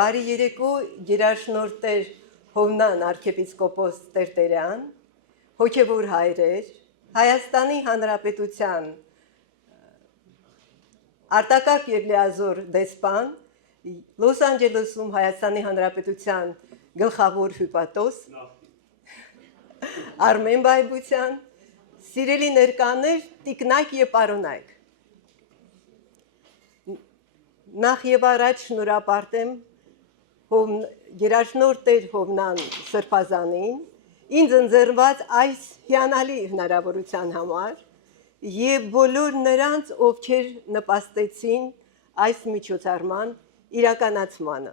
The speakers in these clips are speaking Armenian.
Բարի երեկո երաշնորհներ Հովնան arczepiskopos Տերտերյան, հոգևոր հայրեր, Հայաստանի Հանրապետության արտակարգ եւ լիազոր դեսպան, Լոս Անջելեսում Հայաստանի Հանրապետության գլխավոր հյուպատոս Արմեն Բայբուցյան, սիրելի ներկաներ, տիկնայք եւ պարոնայք։ Նախ եւ առաջ շնորհապատեմ երաշնորհ Տեր Հովնան Սրբազանին, ինձ ընձեռված այս հիանալի հնարավորության համար եւ բոլոր նրանց, ովքեր նպաստեցին այս միջոցառման իրականացմանը։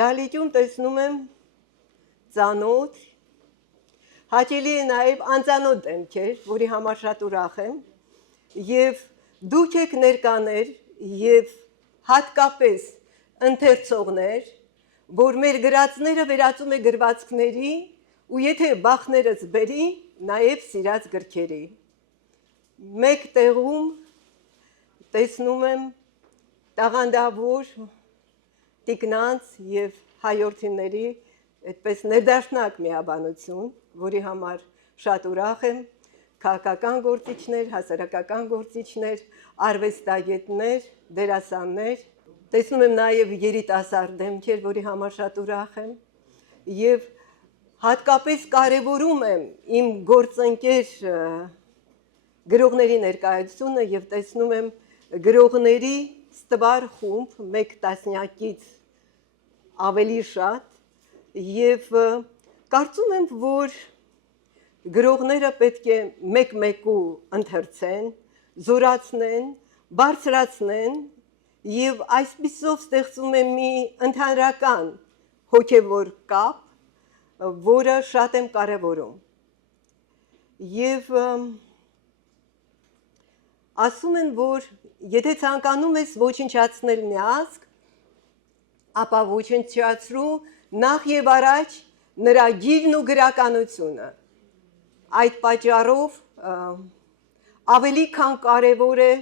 Դալիճում տեսնում եմ ծանոթ, հաճելի է նաեւ անծանոթ դեմքեր, որի համար շատ ուրախ եմ, եւ դուք եք ներկաներ եւ հատկապես ընթերցողներ, որ մեր գրածները վերածում է գրվածքների ու եթե բախներս բերի, նաև սիրած գրքերի։ Մեկ տեղում տեսնում եմ տաղանդավոր տիկնանց եւ հայորդիների այդպես ներդաշնակ միաբանություն, որի համար շատ ուրախ եմ, քաղաքական գործիչներ, հասարակական գործիչներ, արվեստագետներ, դերասաններ, տեսնում եմ նաև երիտասարդ դեմքեր, որի համար շատ ուրախ եմ, եւ հատկապես կարևորում եմ իմ գործընկեր գրողների ներկայությունը եւ տեսնում եմ գրողների ստվար խումբ, մեկ տասնյակից ավելի շատ, եւ կարծում եմ, որ գրողները պետք է մեկ-մեկու ընթերցեն, զորացնեն, բարձրացնեն եւ այսպիսով ստեղծում է մի ընդհանրական հոգեվոր կապ, որը շատ եմ կարևորում։ Եվ ասում են, որ եթե ցանկանում ես ոչնչացնել մի ազգ, ապա ոչնչացրու նախ եւ առաջ նրա գիրն ու գրականությունը։ Այդ պատճառով ավելի քան կարևոր է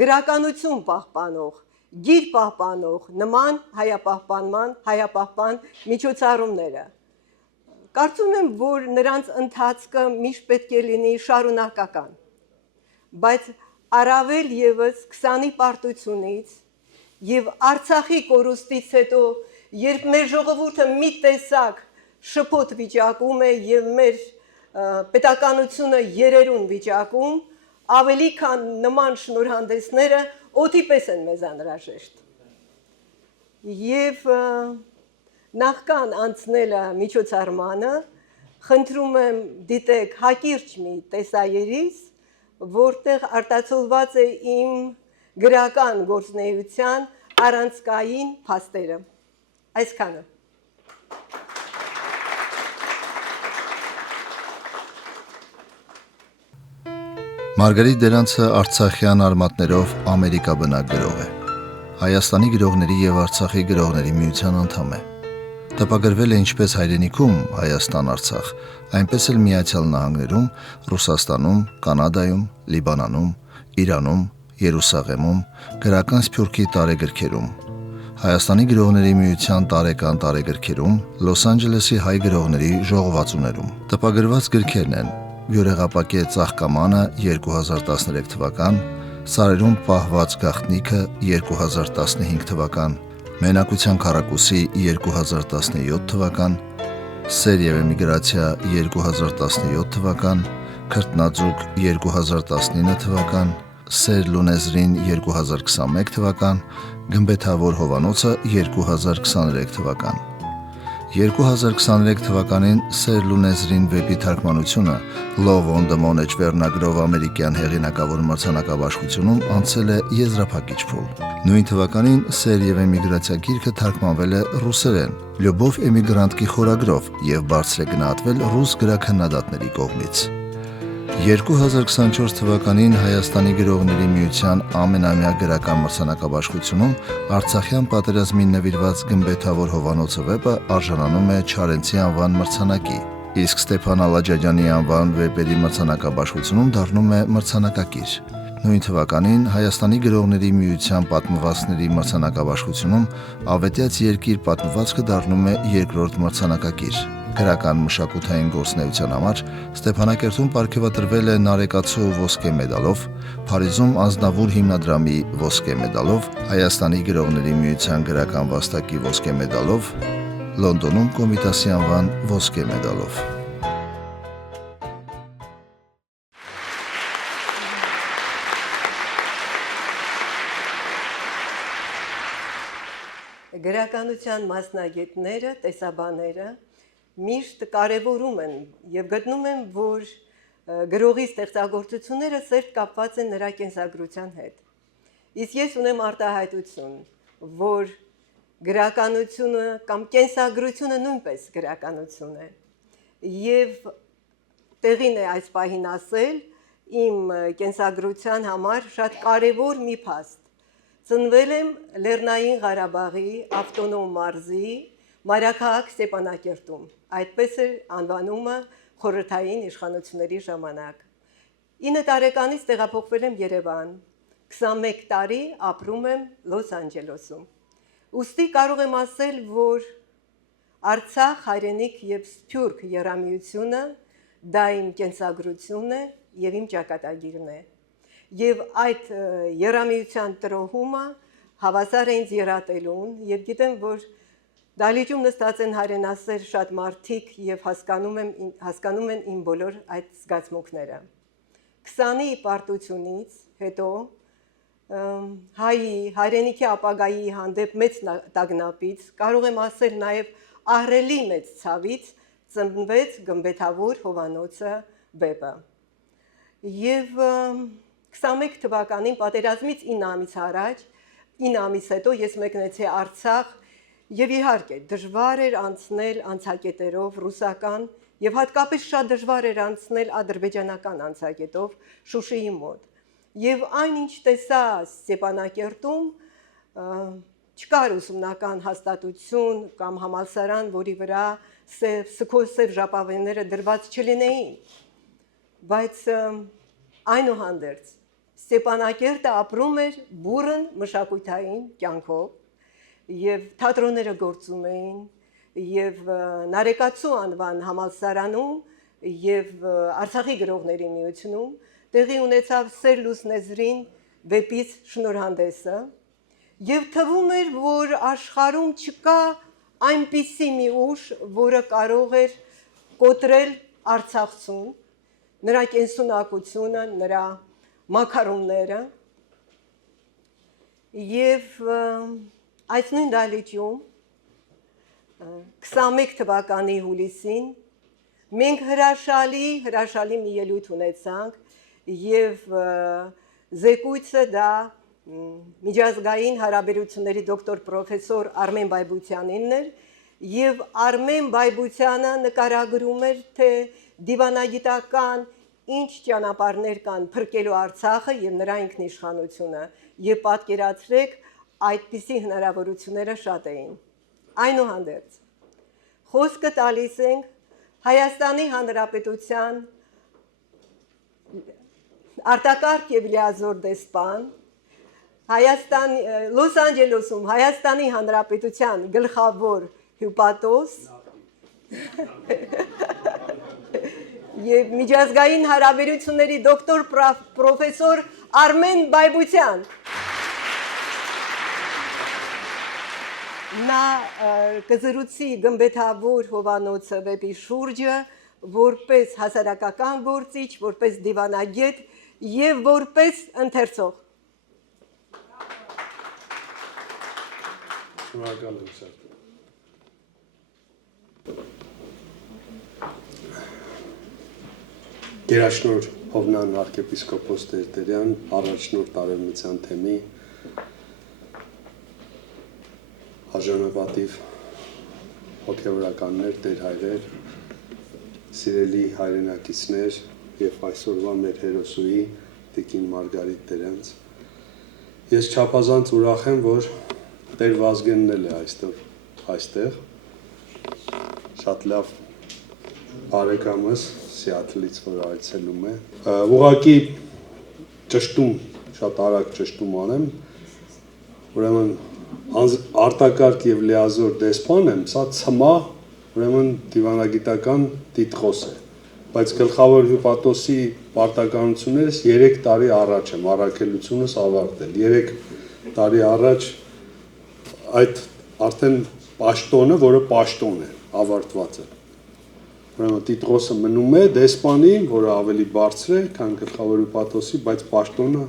գրականություն պահպանող, գիր պահպանող նման հայապահպան միջոցառումները։ Կարծում եմ, որ նրանց ընթացքը միշտ պետք է լինի շարունակական, բայց առավել եւս 20-ի պարտությունից եւ Արցախի կորուստից հետո, երբ մեր ժողովուրդը մի տեսակ շփոթ վիճակում է եւ մեր պետականությունը երերուն վիճակում, ավելի քան նման շնորհանդեսները օդի պես են մեզ անհրաժեշտ։ Եվ նախքան անցնելը միջոցառմանը, խնդրում եմ դիտեք հակիրճ մի տեսայերից, որտեղ արտացոլված է իմ գրական գործունեության առանցքային փաստերը։ Այսքանը։ Մարգարիտ Դերանցը արցախյան արմատներով Ամերիկա բնակ գրող է։ Հայաստանի գրողների եւ Արցախի գրողների միության անդամ է։ Տպագրվել է ինչպես հայրենիքում Հայաստան-Արցախ, այնպես էլ Միացյալ Նահանգներում, Ռուսաստանում, Կանադայում, Լիբանանում, Իրանում, Երուսաղեմում, գրական սփյուռքի տարեգրքերում, Հայաստանի գրողների միության տարեկան տարեգրքերում, Լոս Անջելեսի հայ գրողների ժողովածուներում։ Տպագրված գրքերն են Յուրեղապակե ծաղկամանը 2013 թվական, Սարերում պահված գաղտնիքը 2015 թվական, Մենակության քառակուսի 2017 թվական, Սեր եւ էմիգրացիա 2017 թվական, Քրտնաձուկ 2019 թվական, Սեր Լունեզրին 2021 թվական, Գմբեթավոր հովանոցը 2023 թվական։ 2023 թվականին Սեր Լունեզրին վեպի թարգմանությունը Love on the Monech վերնագրով ամերիկյան հեղինակավոր մրցանակաբաշխությունում անցել է եզրափակիչ փուլ։ Նույն թվականին Սեր եւ էմիգրացիա գիրքը թարգմանվել է ռուսերեն Լյուբով էմիգրանտկի խորագրով եւ բարձր է գնահատվել ռուս գրաքննադատների կողմից։ 2024 թվականին Հայաստանի գրողների միության ամենամյա գրական մրցանակաբաշխությունում Արցախյան պատերազմին նվիրված Գմբեթավոր հովանոցը վեպը արժանանում է Չարենցի անվան մրցանակի, իսկ Ստեփան Ալաջաջյանի անվան վեպերի մրցանակաբաշխությունում դառնում է մրցանակակիր։ Նույն թվականին Հայաստանի գրողների միության պատմվածքների մրցանակաբաշխությունում Ավետյաց երկիր պատմվածքը դառնում է երկրորդ մրցանակակիր։ Գրական մշակութային գործունեության համար Ստեփանակերտում պարգևատրվել է Նարեկացու ոսկե մեդալով, Փարիզում Ազնավուր հիմնադրամի ոսկե մեդալով, Հայաստանի գրողների միության գրական վաստակի ոսկե մեդալով, Լոնդոնում Կոմիտասի անվան ոսկե մեդալով։ Գրականության մասնագետները, տեսաբանները միշտ կարևորում են եւ գտնում են, որ գրողի ստեղծագործությունները սերտ կապված են նրա կենսագրության հետ։ Իսկ ես ունեմ արտահայտություն, որ գրականությունը կամ կենսագրությունը նույնպես գրականություն է։ Եվ տեղին է այս պահին ասել իմ կենսագրության համար շատ կարևոր մի փաստ։ Ծնվել եմ Լեռնային Ղարաբաղի ավտոնոմ մարզի մայրաքաղաք Ստեփանակերտում, այդպես էր անվանումը խորհրդային իշխանությունների ժամանակ։ 9 տարեկանից տեղափոխվել եմ Երևան, 21 տարի ապրում եմ Լոս Անջելեսում։ Ուստի կարող եմ ասել, որ Արցախ, հայրենիք եւ սփյուռք եռամիությունը դա իմ կենսագրությունն է եւ իմ ճակատագիրն է։ Եվ այդ եռամիության տրոհումը հավասար է ինձ երատելուն եւ գիտեմ, որ դահլիճում նստած են հայրենասեր շատ մարդիկ եւ հասկանում են իմ բոլոր այդ զգացմունքները։ 20-ի պարտությունից հետո հայրենիքի ապագայի հանդեպ մեծ տագնապից, կարող եմ ասել նաեւ ահռելի մեծ ցավից ծնվեց գմբեթավոր Հովանոցը վեպը։ Եվ 21 թվականին պատերազմից 9 ամիս առաջ, 9 ամիս հետո ես մեկնեցի Արցախ եւ իհարկե դժվար էր անցնել անցակետերով ռուսական եւ հատկապես շատ դժվար էր անցնել ադրբեջանական անցակետով Շուշիի մոտ։ Եվ այնինչ տեսա Ստեփանակերտում չկար ուսումնական հաստատություն կամ համալսարան, որի վրա սև ժապավենները դրված չլինեին, բայց այնուհանդերձ Ստեփանակերտը ապրում էր բուրըն մշակութային կյանքով եւ թատրոնները գործում էին եւ Նարեկացու անվան համալսարանում եւ Արցախի գրողների միությունում տեղի ունեցավ Սեր Լուսնեզրին վեպից շնորհանդեսը եւ թվում էր, որ աշխարհում չկա այնպիսի մի ուժ, որը կարող էր կոտրել Արցախցուն, նրա կենսունակությունը, նրա մակարոնները եւ այս նույն դահլիճում 21 թվականի հուլիսին մենք հրաշալի մի ելույթ ունեցանք եւ զեկույցը դա միջազգային հարաբերությունների դոկտոր պրոֆեսոր Արմեն Բայբությանինն էր եւ Արմեն Բայբությանը նկարագրում էր թե դիվանագիտական ինչ ճանապարհներ կան փրկելու Արցախը եւ նրա ինքնիշխանությունը եւ պատկերացրեք այդպիսի հնարավորությունները շատ էին այնուհանդերձ խոսքը տալիս ենք Հայաստանի Հանրապետության արտակարգ եւ լիազոր դեսպան Հայաստան Լոս Անջելեսում Հայաստանի Հանրապետության գլխավոր հյուպատոս եւ միջազգային հարաբերությունների դոկտոր պրոֆեսոր Արմեն Բայբության նա կզրուցի գմբեթավոր Հովանոցը վեպի շուրջը որպես հասարակական գործիչ, որպես դիվանագետ եւ որպես ընթերցող Շնորհակալ եմ շատ Գերաշնորհ Հովնան arczepiskopos Տերտերյան, առաջնորդ Արևմտյան թեմի արժանապատիվ հոգևորականներ, տերհայրեր, սիրելի հայրենակիցներ եւ այսօրվա մեր հերոսուհի Տիկին Մարգարիտ Տերյանց։ Ես չափազանց ուրախ եմ, որ Տեր Վազգենն էլ է այստեղ։ Շատ լավ բարեկամս Սիաթլից, որ այցելում է։ Ուղղակի ճշտում, շատ արագ ճշտում անեմ, ուրեմն արտակարգ եւ լիազոր դեսպան եմ, սա ցմահ, ուրեմն դիվանագիտական տիտղոս է, բայց գլխավոր հյուպատոսի պարտականություններս 3 տարի առաջ եմ առաքելությունս ավարտել, 3 տարի առաջ այդ արդեն պաշտոնը, որը պաշտոն է, ավարտված է։ Ուրեմն տիտղոսը մնում է դեսպանի, որը ավելի բարձր է, քան գլխավոր հյուպատոսի, բայց պաշտոնը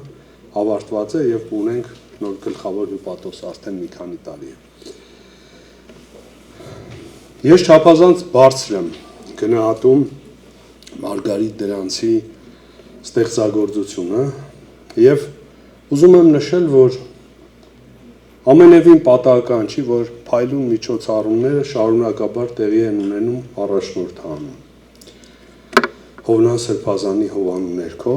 ավարտված է եւ ունենք նոր գլխավոր հյուպատոս արդեն մի քանի տարի է։ Ես չափազանց բարձր եմ գնահատում Մարգարիտ Դրանցի ստեղծագործությունը եւ ուզում եմ նշել, որ ամենևին պատահական չի, որ փայլուն միջոցառումները շարունակաբար տեղի են ունենում առաջնորդանում։ Հովնան Սրբազանի հովանու ներքո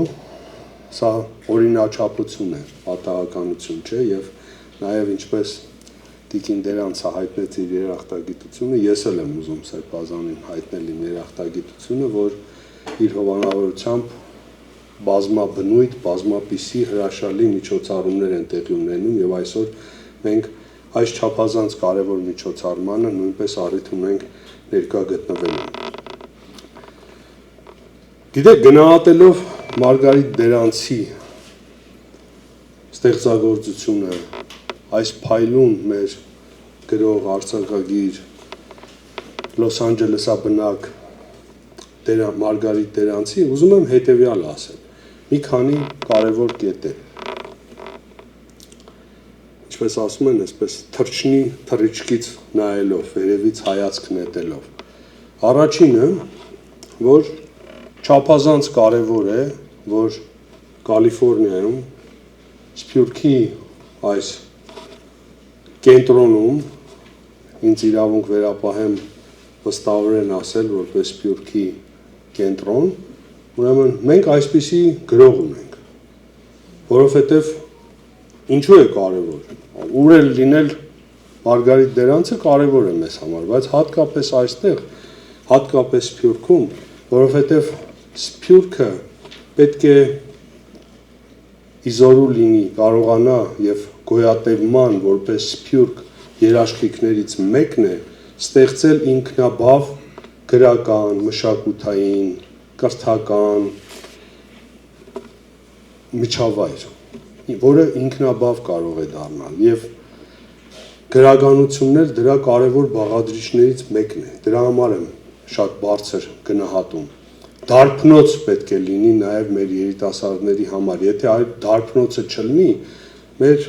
սա օրինաչափություն է, պատահականություն չէ եւ նաեւ ինչպես Տիկին Դերանցը հայտնեց իր երախտագիտությունը, ես էլ եմ ուզում Սրբազանին հայտնել իմ երախտագիտությունը, որ իր հովանավորությամբ բազմաբնույթ, բազմապիսի հրաշալի միջոցառումներ են տեղի ունենում եւ այսօր մենք այս չափազանց կարևոր միջոցառմանը նույնպես առիթ ունենք ներկա գտնվելու։ Գիտեք, գնահատելով Մարգարիտ Դերանցի ստեղծագործությունը, այս փայլուն մեր գրող, արձակագիր, Լոս Անջելեսաբնակ Մարգարիտ Դերանցի, ուզում եմ հետևյալ ասել, մի քանի կարևոր կետեր։ Ինչպես ասում են, այսպես թռչնի թռիչքից նայելով, վերևից հայացք նետելով։ Առաջինը, որ չափազանց կարևոր է, որ Կալիֆոռնիայում Սփյուռքի այս կենտրոնում ինձ իրավունք վերապահեմ վստահորեն ասել, որպես Սփյուռքի կենտրոն, ուրեմն մենք այսպիսի գրող ունենք, որովհետև ինչու է կարևոր, ուր էլ լինել Մարգարիտ Դերանցը կարևոր է մեզ համար, բայց հատկապես այստեղ, հատկապես Սփյուռքում, որովհետև Սփյուռքը պետք է իզորու լինի, կարողանա եւ գոյատևման որպես Սփյուռք երաշխիքներից մեկն է ստեղծել ինքնաբավ գրական, մշակութային, կրթական միջավայր, որը ինքնաբավ կարող է դառնալ եւ գրականությունն էլ դրա կարևոր բաղադրիչներից մեկն է։ Դրա համար եմ շատ բարձր գնահատում։ Դարբնոց պետք է լինի նաև մեր երիտասարդների համար։ Եթե այդ դարբնոցը չլինի, մեր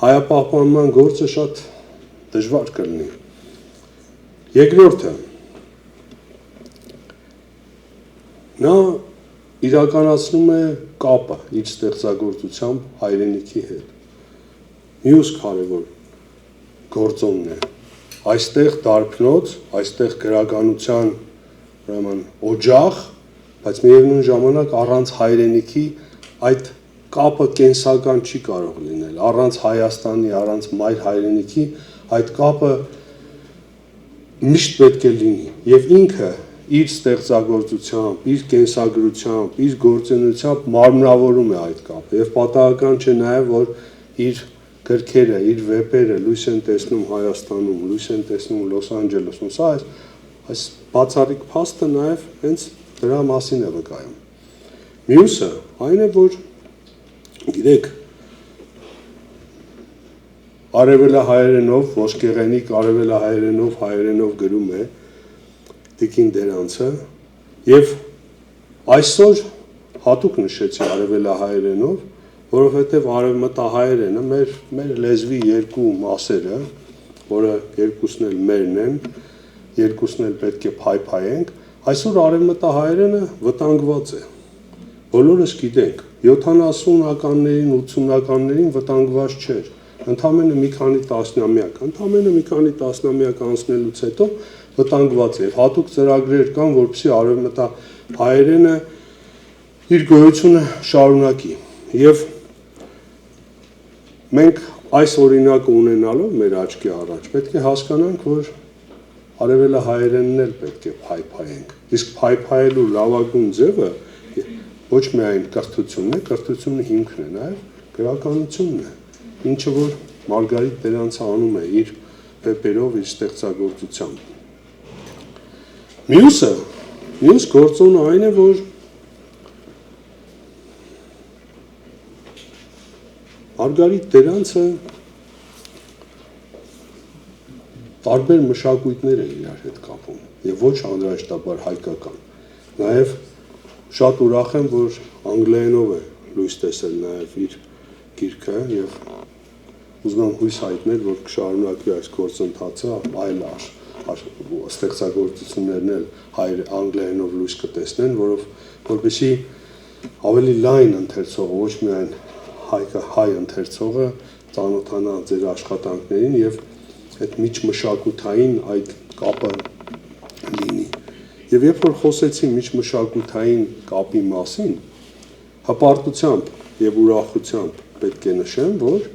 հայապահպանման գործը շատ դժվար կլինի։ Երկրորդը, նա իրականացնում է կապը իր ստեղծագործությամբ հայրենիքի հետ։ Մյուս կարևոր գործոնն է։ Այստեղ դարբնոց, այստեղ գրականության ուրեմն օջախ, բայց միևնույն ժամանակ առանց հայրենիքի այդ կապը կենսական չի կարող լինել։ Առանց Հայաստանի, առանց մայր հայրենիքի այդ կապը միշտ պետք է լինի։ Եվ ինքը իր ստեղծագործությամբ, իր կենսագրությամբ, իր գործունեությամբ մարմնավորում է այդ կապը։ Եվ պատահական չէ նաև, որ իր գրքերը, իր վեպերը լույս են տեսնում Հայաստանում, լույս են տեսնում Լոս Անջելեսում, սա այս բացառիկ փաստը նաև հենց դրա մասին է վկայում։ Մյուսը այն է, որ գիտեք, արևելահայերենով, ոսկեղենիկ արևելահայերենով, հայերենով գրում է Տիկին Դերանցը եւ այսօր հատուկ նշեցի արևելահայերենով, որովհետև արևմտահայերենը մեր լեզվի երկու մասերը, որը երկուսն էլ մերն են, երկուսն էլ պետք է փայփայենք, այսօր արևմտահայերենը վտանգված է։ Բոլորս գիտենք, 70-ականներին, 80-ականներին վտանգված չէր, ընդամենը մի քանի տասնամյակ անցնելուց հետո վտանգված է, հատուկ ծրագրեր կան, որպեսզի արևմտահայերենը իր գոյությունը շարունակի։ Եվ մենք այս օրինակը ունենալով մեր աչքի առաջ պետք է հասկանանք, որ արևելահայերենն էլ պետք է փայփայենք։ Իսկ փայփայելու լավագույն ձևը ոչ միայն կրթությունն է, կրթությունը հիմքն է, նաև գրականությունն է, ինչը որ Մարգարիտ Դերանցը անում է իր վեպերով, իր ստեղծագործությամբ։ Մյուս գործոնը այն է, որ Մարգարիտ Դերանցը տարբեր մշակույթներ է իրար հետ կապում եւ ոչ անհրաժեշտաբար հայկական։ Նաեւ շատ ուրախ եմ, որ անգլերենով է լույս տեսել նաեւ իր գիրքը եւ ուզում եմ հույս հայտնել, որ կշարունակվի այս գործընթացը այլ ստեղծագործություններն էլ անգլերենով լույս կտեսնեն, որովհետեւ ավելի լայն ընթերցողը, ոչ միայն հայ ընթերցողը ծանոթանա ձեր աշխատանքներին եւ այդ միջմշակութային այդ կապը լինի։ Եվ երբ որ խոսեցի միջմշակութային կապի մասին, հպարտությամբ եւ ուրախությամբ պետք է նշեմ, որ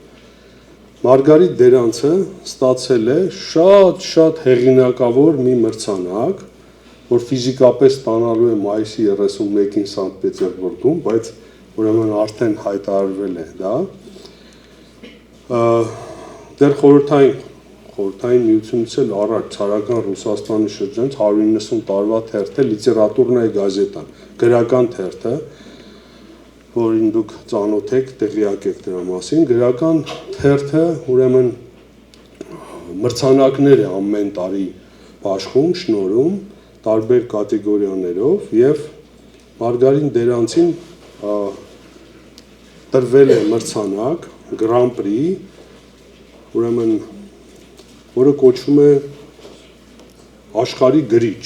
Մարգարիտ Դերանցը ստացել է շատ հեղինակավոր մի մրցանակ, որ ֆիզիկապես ստանալու է մայիսի 31-ին Սանկտ Պետերբուրգում, բայց ուրեմն արդեն հայտարարվել է դա։ Դեռ խորհրդային միությունից էլ առաջ ցարական Ռուսաստանի շրջանից 190 տարվա թերթ է Լիտերատուրնայ գազետան, գրական թերթը, որին դուք ծանոթ եք, տեղյակ եք դրա մասին, գրական թերթը ուրեմն մրցանակներ է ամեն տարի բաշխում, շնորհում տարբեր կատեգորիաներով եւ Մարգարիտ Դերանցին տրվել է մրցանակ Grand Prix, ուրեմն որը կոչվում է աշխարհի գրիչ,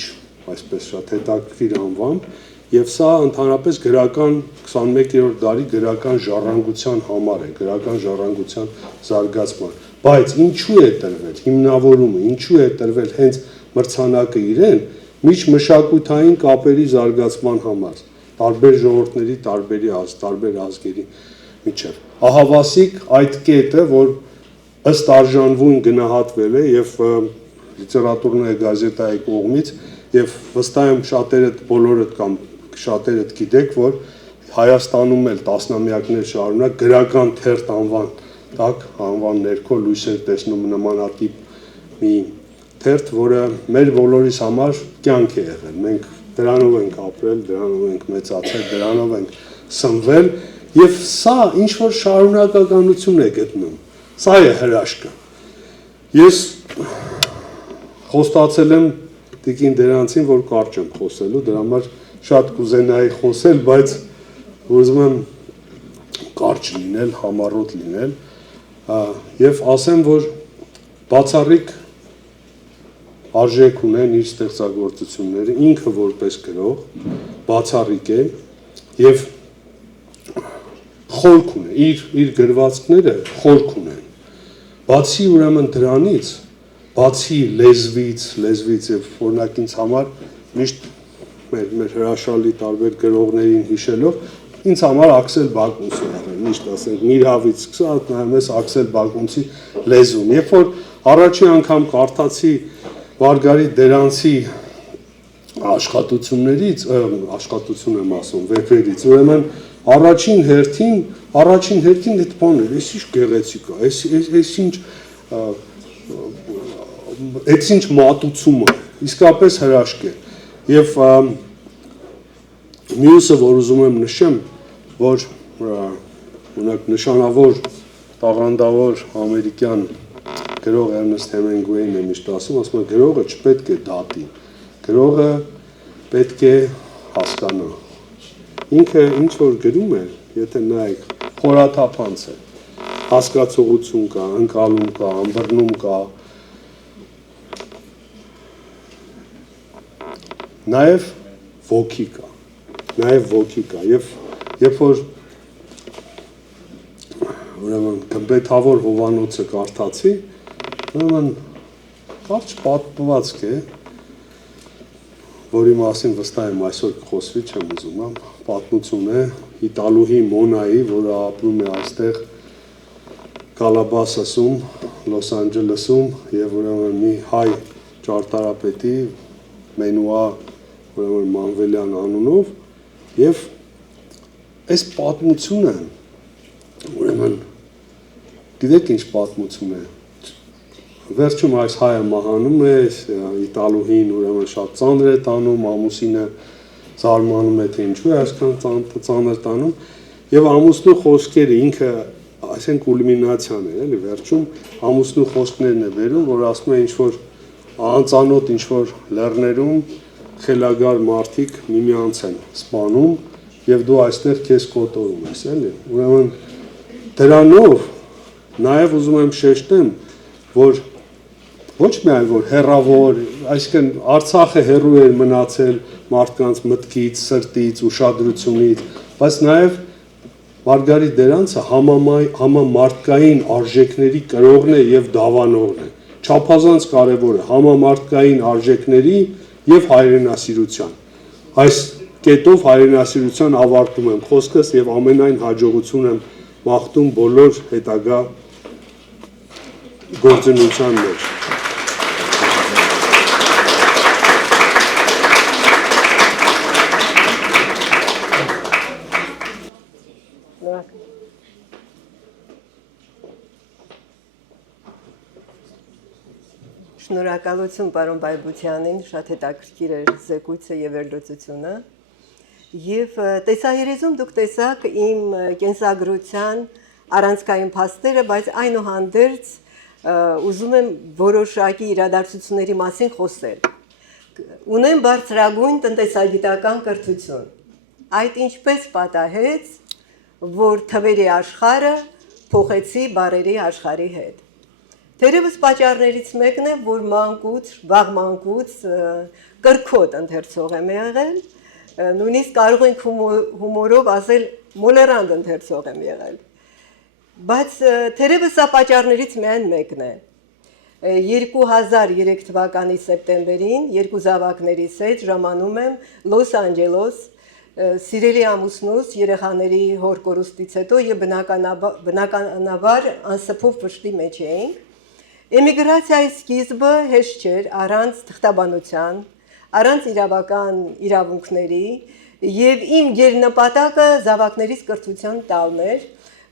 այսպես շատ հետաքրքիր անվամբ, եւ սա ընդհանրապես գրական 21-րդ դարի գրական ժառանգության համար է, գրական ժառանգության զարգացման։ Բայց ինչու է տրվել հիմնավորումը, ինչու է տրվել հենց մրցանակը իրեն միջմշակութային կապերի զարգացման համար, տարբեր ժողովուրդների, տարբեր ազգերի միջև։ Ահավասիկ այդ կետը, որ ըստ արժանվուն գնահատվել է եւ լիտերատուրная գազետայի կողմից եւ վստահ եմ շատերդ բոլորդ կամ շատերդ գիտեք, որ Հայաստանում էլ տասնամյակներ շարունակ գրական թերթ անվան տակ անվան ներքո լույս էր տեսնում նմանատիպ մի թերթ, որը մեր բոլորիս համար կյանք է եղել։ Մենք դրանով ենք ապրել, դրանով ենք մեծացել, դրանով ենք սնվել եւ սա ինչ որ շարունակականություն է գտնում։ Սա է հրաշքը։ Ես խոստացել եմ Տիկին Դերանցին, որ կարճ եմ խոսելու, դրա համար շատ կուզենայի խոսել, բայց ուզում եմ կարճ լինել, համառոտ լինել եւ ասեմ, որ բացառիկ արժեք ունեն իր ստեղծագործությունները, ինքը որպես գրող բացառիկ է եւ խորք ունի, իր գրվածքները խորք ունեն։ Բացի ուրեմն դրանից, բացի լեզվից եւ օրինակ ինձ համար միշտ մեր հրաշալի տարբեր գրողներին հիշելով ինձ համար Աքսել Բակունցն է, միշտ ասենք Միրհավից սկսած նայում ես Աքսել Բակունցի լեզուն։ Երբ որ առաջին անգամ կարդացի Մարգարիտ Դերանցի աշխատություն եմ ասում, վեպերից, ուրեմն առաջին հերթին այդ բանը, այս ինչ գեղեցիկ է, այս ինչ մատուցում է, իսկապես հրաշք է։ Եվ մյուսը, որ ուզում եմ նշեմ, որ նշանավոր տաղանդավոր ամերիկյան գրող Էրնեստ Հեմինգուեյն է միշտ ասում, գրողը չպետք է դատի, գրողը պետք է հասկանա։ Ինքը ինչ որ գրում է, եթե նայեք, խորաթափանց է, հասկացողություն կա, ընկալում կա, ըմբռնում կա, նաև ոգի կա, եւ երբ որ ուրեմն Գմբեթավոր Հովանոցը կարդացի, ուրեմն կարճ պատմվածք է, որի մասին վստահ եմ այսօր կխոսվի, չեմ ուզում, պատմություն է իտալուհի Մոնայի, որը ապրում է այստեղ Կալաբասասում, Լոս Անջելեսում եւ ուրեմն մի հայ ճարտարապետի Մենուա ուրեմն Մանվելյան անունով եւ այս պատմությունը ուրեմն գիտեք ինչ պատմություն է։ Վերջում այս հայը մահանում է, իտալուհին ուրեմն շատ ծանր է տանում, ամուսինը զարմանում է, թե ինչու է այսքան ծանր տանում, եւ ամուսնու խոսքերը ինքը, այսինքն կուլմինացիան է, էլի վերջում ամուսնու խոսքներն է վերում, որ ասում է ինչ որ անծանոթ ինչ որ լեռներում խելագար մարդիկ միմյանց են սպանում եւ դու այստեղ քեզ կոտորում ես, էլի։ Ուրեմն դրանով նաեւ ուզում եմ շեշտեմ, որ ոչ միայն որ հերավոր, այսինքն Արցախը հերու էր մնացել մարդկանց մտքից, սրտից, ուշադրությունից, բայց նաեւ Մարգարիտ Դերանցը համամարտկային արժեքների կրողն է եւ դավանողն է։ Չափազանց կարեւոր է համամարտկային արժեքների եւ հայրենասիրության։ Այս կետով հայրենասիրության ավարտում եմ խոսքս եւ ամենայն հաջողություն եմ մաղթում բոլոր հետագա գործունեության մեջ։ Շնորհակալություն պարոն Բայբությանին, շատ հետաքրքիր էր զեկույցը եւ վերլուծությունը։ Եվ տեսահերեզում դուք տեսաք իմ կենսագրության առանցքային փաստերը, բայց այնուհանդերձ ուզում եմ որոշակի իրադարձությունների մասին խոսել։ Ունեմ բարձրագույն տնտեսագիտական կրթություն։ Այդ ինչպես պատահեց, որ թվերի աշխարհը փոխեցի բառերի աշխարհի հետ։ Թերևս պատճառներից մեկն է, որ մանկուց, վաղ մանկուց կրքոտ ընթերցող եմ եղել, նույնիսկ կարող ենք հումորով ասել մոլերանտ ընթերցող եմ եղել։ Բայց թերևս սա պատճառներից միայն մեկն է։ 2003 թվականի սեպտեմբերին երկու զավակներիս հետ ժամանում եմ Լոս Անջելոս, սիրելի ամուսնուս, երեխաների հորկորուստից հետո եւ բնականաբար անսփով վշտի մեջ էինք։ Էմիգրացիայի սկիզբը հեշտ չէր, առանց թղթաբանության, առանց իրավական իրավունքների եւ իմ գերնպատակը զավակներիս կրթության տալն էր,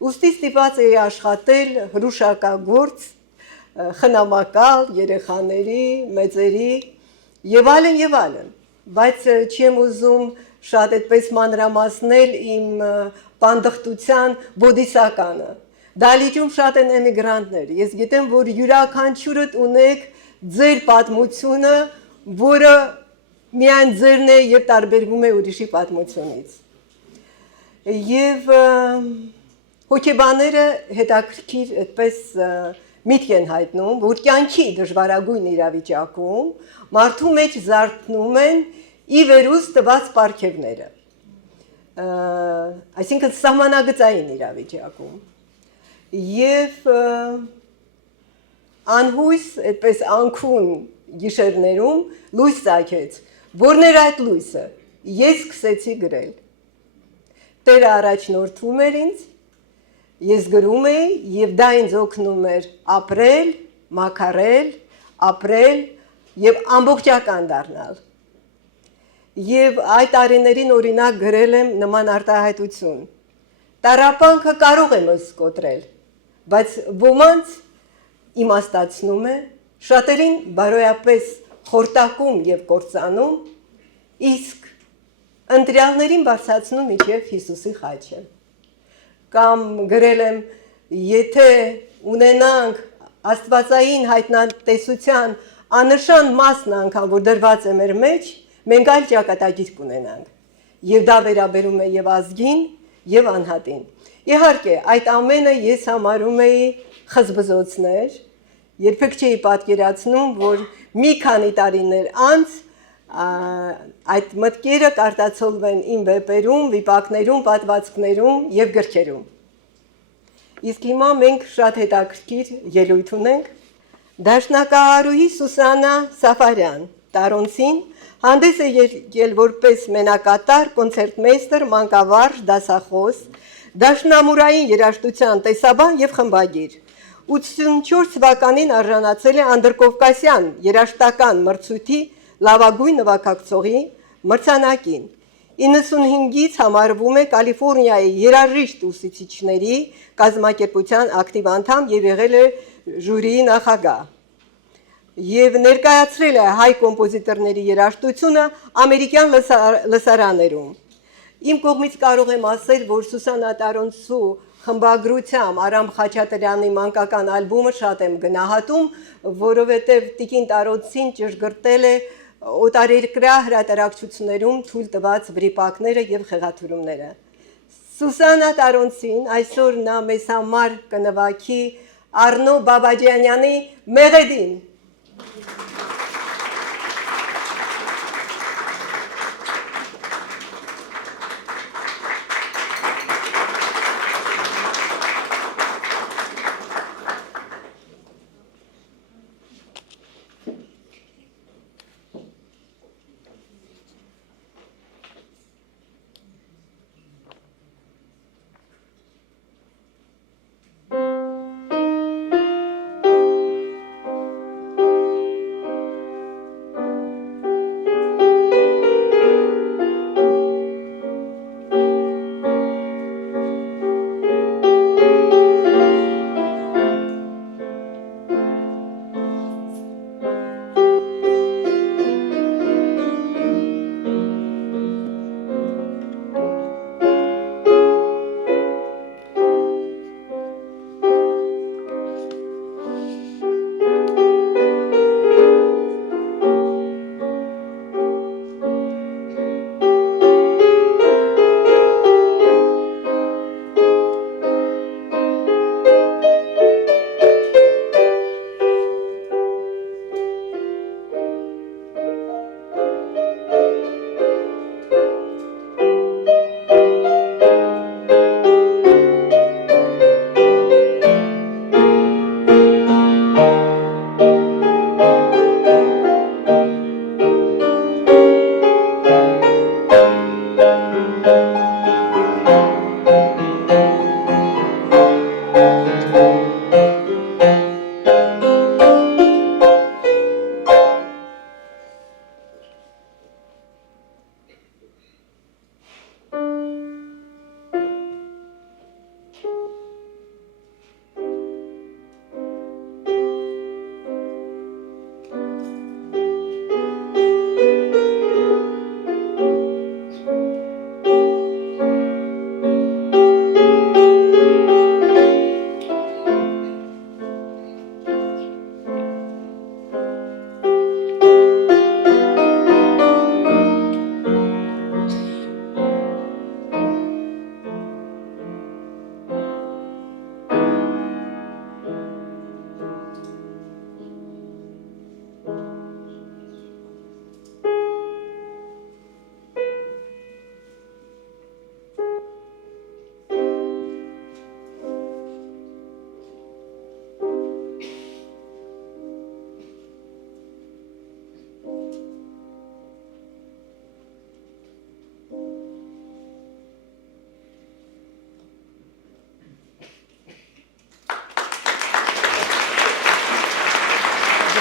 ուստի ստիպված էի աշխատել հրուշակագործ, խնամակալ երեխաների, մեծերի եւ այլն, բայց չեմ ուզում շատ այդպես մանրամասնել իմ պանդխտության բոդիսականը։ Դալիճում շատ են էմիգրանտներ։ Ես գիտեմ, որ յուրաքանչյուրդ ունեք ձեր պատմությունը, որը միայն ձերն է եւ տարբերվում է ուրիշի պատմությունից։ Եվ հոգեբանները հետաքրքիր այդպես միտք են հայտնում, որ կյանքի դժվարագույն իրավիճակում մարդու մեջ զարթնում են ի վերուս տված պարգևները, այսինքն սահմանագծային իրավիճակում, և անհույս, այդպես անքուն գիշերներում լույս ծագեց, որն էր այդ լույսը, ես սկսեցի գրել, Տերը առաջնորդում էր ինձ, ես գրում էի և դա ինձ օգնում էր ապրել, մաքարել, ապրել և ամբողջական դառնալ։ Եվ այդ տարիներին օրինակ գրել եմ նման արտահայտություն. տառապանքը կարող է մեզ կոտրել, բայց ոմանց իմաստացնում է, շատերին բարոյապես խորտակում և կործանում, իսկ ընտրյալներին բարձրացնում մինչև Հիսուսի խաչը։ Կամ գրել եմ, եթե ունենանք աստվածային հայտնատեսության աննշան մասն անգամ, որ դրված է մեր մեջ, մենք այլ ճակատագիր կունենանք։ Եվ դա վերաբերում է եւ ազգին, եւ անհատին։ Իհարկե, այդ ամենը ես համարում էի խզբզոցներ, երբեք չէի պատկերացնում, որ մի քանի տարիներ անց այդ մտքերը կարտացոլվեն իմ վեպերում, վիպակներում, պատմվածքներում եւ գրքերում։ Իսկ հիմա մենք շատ հետաքրքիր ելույթ ունենք։ Դաշնակահարուհի Սուսաննա Սաֆարյան, Տարոնցին, հանդես է եկել որպես մենակատար, կոնցերտմեյստեր, մանկավարժ, դասախոս, դաշնամուրային երաժշտության տեսաբան եւ խմբագիր։ 84 թվականին արժանացել է Անդրկովկասյան երաժշտական մրցույթի լավագույն նվագակցողի մրցանակին։ 95-ից համարվում է Կալիֆոռնիայի երաժիշտ ուսուցիչների կազմակերպության ակտիվ անդամ եւ եղել է ժյուրիի նախագահ։ Եվ ներկայացրել է հայ կոմպոզիտորների երաժշտությունը ամերիկյան լսարաններում։ Իմ կողմից կարող եմ ասել, որ Սուսաննա Տարոնցու խմբագրությամբ Արամ Խաչատրյանի մանկական ալբոմը շատ եմ գնահատում, որովհետև Տիկին Տարոնցին ճշգրտել է օտարերկրյա հրատարակչություններում թույլ տված վրիպակները եւ խեղաթյուրումները։ Սուսաննա Տարոնցին այսօր նա մեզ համար կնվագի Արնո Բաբաջանյանի Մեղեդին։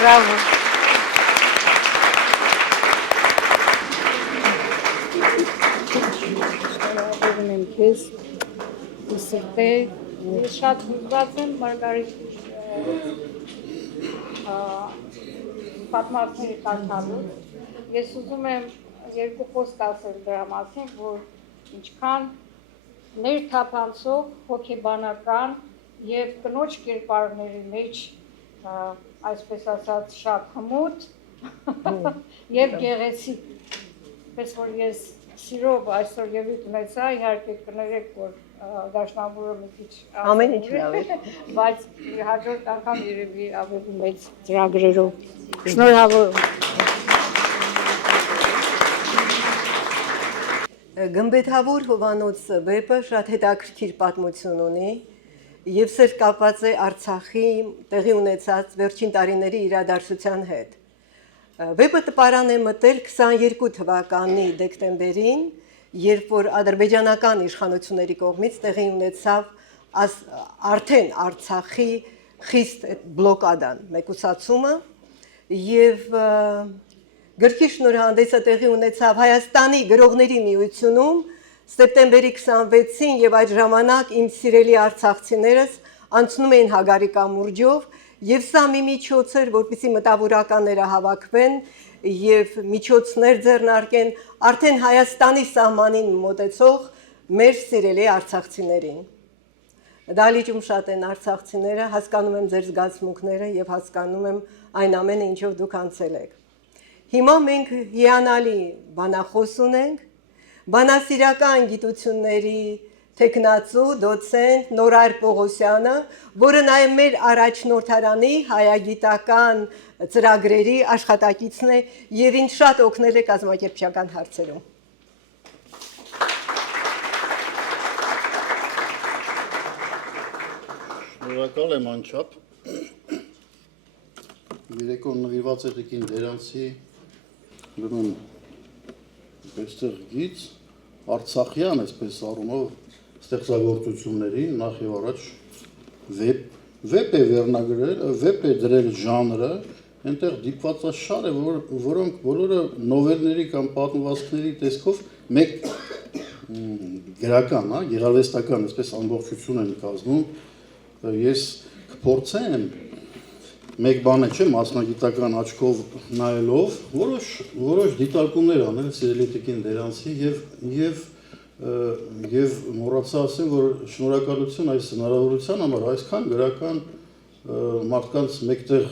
Բրավո։ Շնորհավորում եմ քեզ սրտե, ես շատ հուզված եմ Մարգարիտ պատմածների կարդալուց, ես ուզում եմ երկու խոսք ասել դրա մասին, որ ինչքան ներթափանցող, հոգեբանական և կնոջ կերպարների մեջ, այսպես ասած, շատ հմուտ և գեղեցիկ, պես որ ես սիրով այսօր ևիթ ունեցա, իհարկե կներեք, որ դաշնամուրը մի քիչ Ամեն ինչ լավ է, բայց հաջորդ անգամ երևի ավելի մեծ ծրագրերով։ Շնորհավորում։ Գմբեթավոր Հովանոց վեպը շատ հետաքրքիր պատմություն ունի եւ սեր կապված է Արցախի տեղի ունեցած վերջին տարիների իրադարձության հետ։ Վեպը տպարան է մտել 22 թվականի դեկտեմբերին, երբ որ ադրբեջանական իշխանությունների կողմից տեղի ունեցավ արդեն Արցախի խիստ բլոկադան, մեկուսացումը եւ գրքի շնորհանդեսը տեղի ունեցավ Հայաստանի գրողների միությունում սեպտեմբերի 26-ին եւ այդ ժամանակ իմ սիրելի արցախցիներս անցնում էին Հագարի կամուրջով եւ սա մի միջոց էր, որպեսզի մտավորականները հավաքվեն եւ միջոցներ ձեռնարկեն արդեն Հայաստանի սահմանին մոտեցող մեր սիրելի արցախցիներին։ Դալիճում շատ են արցախցիները, հասկանում եմ ձեր զգացմունքները եւ հասկանում եմ այն ամենը, ինչով դուք անցել եք։ Հիմա մենք հիանալի բանախոս ունենք, բանասիրական գիտությունների թեկնածու, դոցենտ Նորայր Պողոսյանը, որը նաև մեր առաջնորդարանի հայագիտական ծրագրերի աշխատակիցն է եւ ինձ շատ օգնել է կազմակերպչական հարցերում։ Շնորհակալ եմ անչափ։ Երեկոն նվիրված է տիկին Դերանցի ուրեմն այստեղ գից Արցախյան, այսպես առումով ստեղծագործությունների նախ եւ առաջ վեպ է վերնագրել, վեպ է դրել ժանրը, այնտեղ դիպվածաշար է, որոնք բոլորը նովելների կամ պատմվածքների տեսքով մեկ գրական, գեղարվեստական, այսպես ամբողջություն են կազմում, ես կփորձեմ մեկ բան է, չէ, մասնագիտական աչքով նայելով, որոշ դիտարկումներ անել սիրելի տիկին Դերանցի եւ մոռացա ասեմ, որ շնորհակալություն այս հնարավորության համար, այսքան գրական մարդկանց մեկտեղ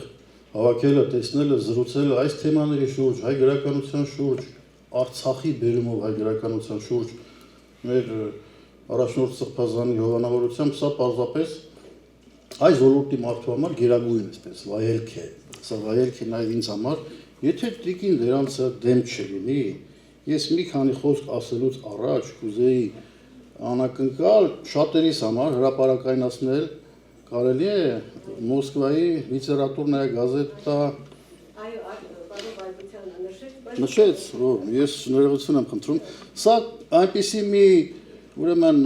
հավաքելը, տեսնելը, զրուցելը այս թեմաների շուրջ, հայ գրականության շուրջ, Արցախի բերումով հայ գրականության շուրջ, մեր առաջնորդ Սրբազանի հովանավորությամբ, սա պարզապես այս ոլորտի մարդու համար գերագույն այսպես վայելք է, սա վայելք է նաև ինձ համար, եթե տիկին Դերանցը դեմ չլինի, ես մի քանի խոսք ասելուց առաջ կուզեի անակնկալ շատերիս համար հրապարակայնացնել, կարելի է Մոսկվայի լիտերատուրная գազետա նշեց, ես շնորհակալություն եմ խնդրում, սա այնպիսի մի ուրեմն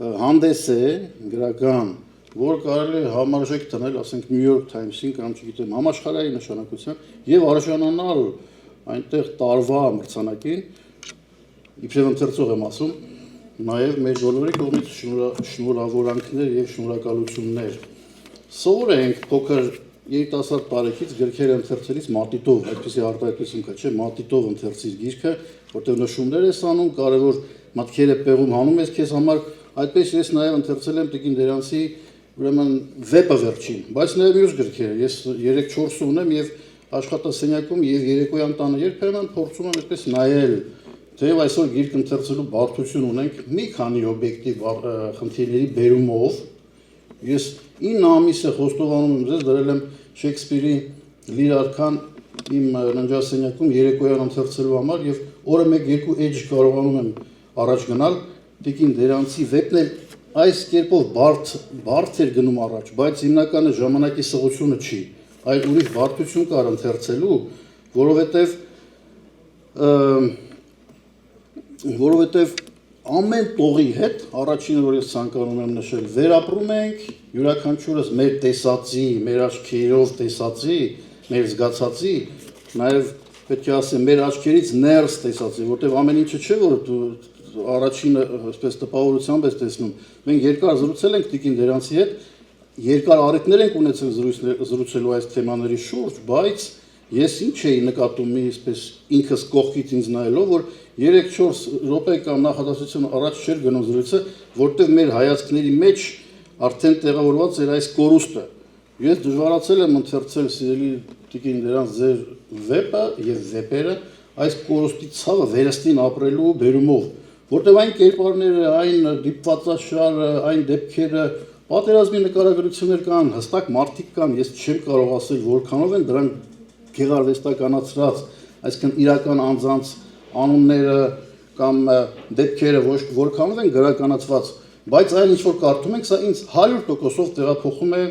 հանդես է գրական, որ կարելի է համարժեք տնել, ասենք New York Times-ին կամ չգիտեմ, համաշխարհային նշանակության եւ արժանանալ այնտեղ տարվա մրցանակին, իբրև ընթերցող եմ ասում, նաեւ մեր բոլորի կողմից շնորհավորանքներ եւ շնորհակալություններ։ Սովոր ենք փոքր երիտասարդ տարեկից գրքեր ընթերցելիս մատիտով, այդպեսի արտահայտություն կա, չէ, մատիտով ընթերցիր գիրքը, որտեղ նշումներ ես անում, կարևոր մտքեր է պեղում, հանում ես քեզ համար, այդպես ես նաեւ ընթերցել եմ տիկին Դերանցի ուրեմն վեպը վերջին, բայց նաեւ մյուս գրքերը, ես 3-4 ունեմ եւ աշխատասենյակում եւ երեկոյան տանը երբեմն փորձում եմ այդպես նայել, թեև այսօր գիրք ընթերցելու բարդություն ունենք մի քանի օբյեկտիվ խնդիրների բերումով, ես 9 ամիս է խոստովանում եմ ձեզ, դրել եմ Շեքսպիրի Լիր արքան իմ ննջասենյակում երեկոյան ընթերցելու համար եւ օրը 1-2 էջ կարողանում եմ առաջ գնալ, տիկին Դերանցի վեպն էլ այս կերպով բարդ էր գնում առաջ, բայց հիմնականը ժամանակի սղությունը չի, այլ ուրիշ բարդություն կար ընթերցելու, որովհետև ամեն տողի հետ առաջինը որ ես ցանկանում եմ նշել վերապրում ենք յուրաքանչյուրս մեր տեսածի, մեր աչքերով տեսածի, մեր զգացածի, նաև պետք է ասեմ մեր աչքերից ներս տեսածի, որտեղ ամեն ինչը չէ որ դու առաջինը այսպես տպավորությամբ ես տեսնում։ Մենք երկար զրուցել ենք Տիկին Դերանցի հետ, երկար առիթներ ենք ունեցել զրուցելու այս թեմաների շուրջ, բայց ես ինչ էի նկատում այսպես ինքս կողքից ինձ նայելով, որ 3-4 րոպե կամ նախադասություն առաջ չէր գնում զրույցը, որտեղ մեր հայացքների մեջ արդեն տեղավորված էր այս կորուստը։ Ես դժվարացել եմ ընթերցել սիրելի Տիկին Դերանց ձեր վեպը եւ վեպերը այս կորուստի ցավը վերստին ապրելու բերումով, որտեղ այն կերպարները, այն դիպվածաշարը, այն դեպքերը, պատերազմի նկարագրություններ կան, հստակ մարդիկ կան, ես չեմ կարող ասել որքանով են դրանք գեղարվեստականացրած, այսինքն իրական անձանց անունները կամ դեպքերը որքանով են գրականացված, բայց այն ինչ որ կարդում ենք, սա ինձ 100%-ով տեղափոխում է,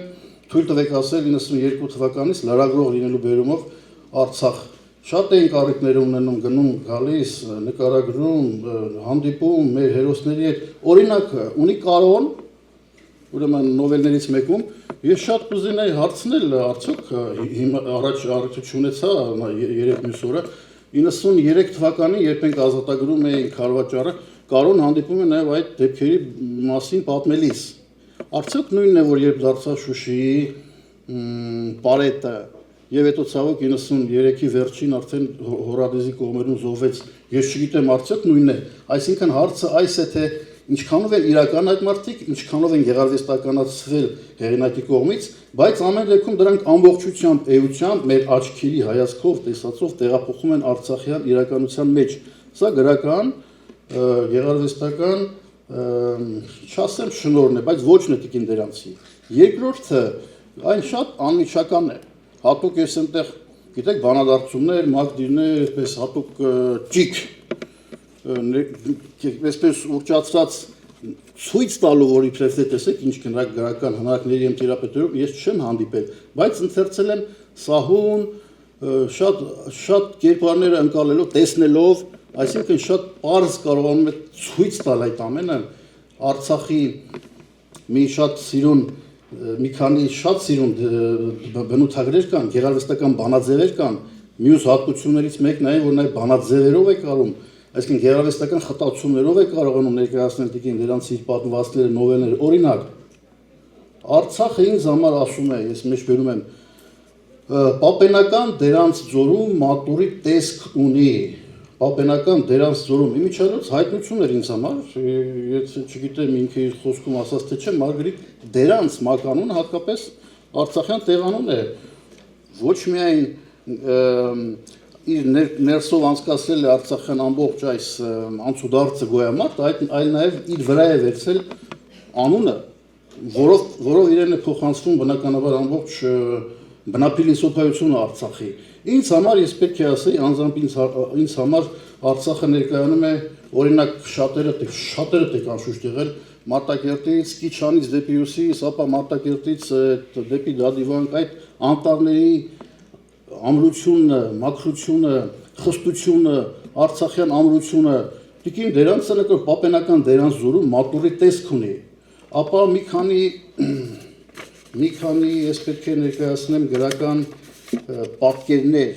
թույլ տվեք ասել 92 թվականից լրագրող լինելու բերումով Արցախ։ Շատ էինք առիթներ ունենում, գնում, գալիս, նկարագրում, հանդիպում մեր հերոսների հետ։ Օրինակը ունի Կարոն, ուրեմն նովելներից մեկում, ես շատ կուզենայի հարցնել, արդյոք առաջ առիթ չունեցա երեք մյուս օրը 93 թվականին, երբ ենք ազատագրում էինք Խարվաճարը, Կարոն հանդիպում է նաև այդ դեպքերի մասին պատմելիս։ Արդյոք նույնն է, որ երբ դարձավ Շուշիի պարետը եւ հետո ցավոք 93-ի վերջին արդեն Հորադեզի կողմերում զոհվեց, ես չգիտեմ արդյոք նույնն է։ Այսինքն հարցը այս է, թե ինչքանով են իրական այդ մարդիկ, ինչքանով են գեղարվեստականացվել հեղինակի կողմից, բայց ամեն դեպքում դրանք ամբողջությամբ, էությամբ մեր աչքերի հայացքով, տեսածով տեղափոխում են արցախյան իրականության մեջ։ Սա գրական, գեղարվեստական, չասեմ շնորհն է, բայց ոչ Տիկին Դերանցի։ Երկրորդը այն շատ անմիջական է։ Հատուկ ես այնտեղ, գիտեք, բանադարձություններ, մակդիրներ, այսպես հատուկ ճիք, այսպես ուռճացրած ցույց տալու, որ իբրև թե տեսեք ինչ գրական հնարքների եմ տիրապետում, ես չեմ հանդիպել, բայց ընթերցել եմ սահուն, շատ կերպարները ընկալելով, տեսնելով, այսինքն շատ պարզ կարողանում է ցույց տալ այդ ամենը Արցախի մի քանի շատ սիրուն բնութագրեր կան, գեղարվեստական բանաձևեր կան, մյուս հատկություններից մեկն է, որ նաև բանաձևերով է կարում, այսինքն գեղարվեստական խտացումներով է կարողանում ներկայացնել Տիկին Դերանցի իր պատմվածքները, նովելները։ Օրինակ, Արցախը ինձ համար ասում է, ես մեջ բերում եմ, պապենական Դերանց ձորում մատուրի տեսք ունի, պապենական Դերանց ձորում, իմիջիայլոց հայտնություն էր ինձ համար, ես չգիտեմ ինքը իր խոսքում ասած թե չէ, Մարգարիտ Դերանց մականուն հատկապես արցախյան տեղանուն է, ոչ միայն իր ներսով անցկացրել է արցախյան ամբողջ այս անցուդարձը գոյամարտ, այլ նաև իր վրա է վերցել անունը, որով իրեն է փոխանցվում բնականաբար ամբողջ բնապիլիսոփայությունը Արցախի։ Ինձ համար ես պետք է ասեի, անձամբ ինձ համար Արցախը ներկայանում է, օրինակ շատերը տեք անշուշտ եղել, Մարտակերտից, Կիչանից դեպի հյուսիս, ապա Մարտակերտից դեպի Դադիվանք, այդ անտառների ամրությունը, մաքրությունը, խստությունը, արցախյան ամրությունը, Տիկին Դերանցը նկար պապենական Դերանց ձորում մատուրի տեսք ունի, ապա մի քանի ես պետք է ներկայացնեմ գրական պատկերներ,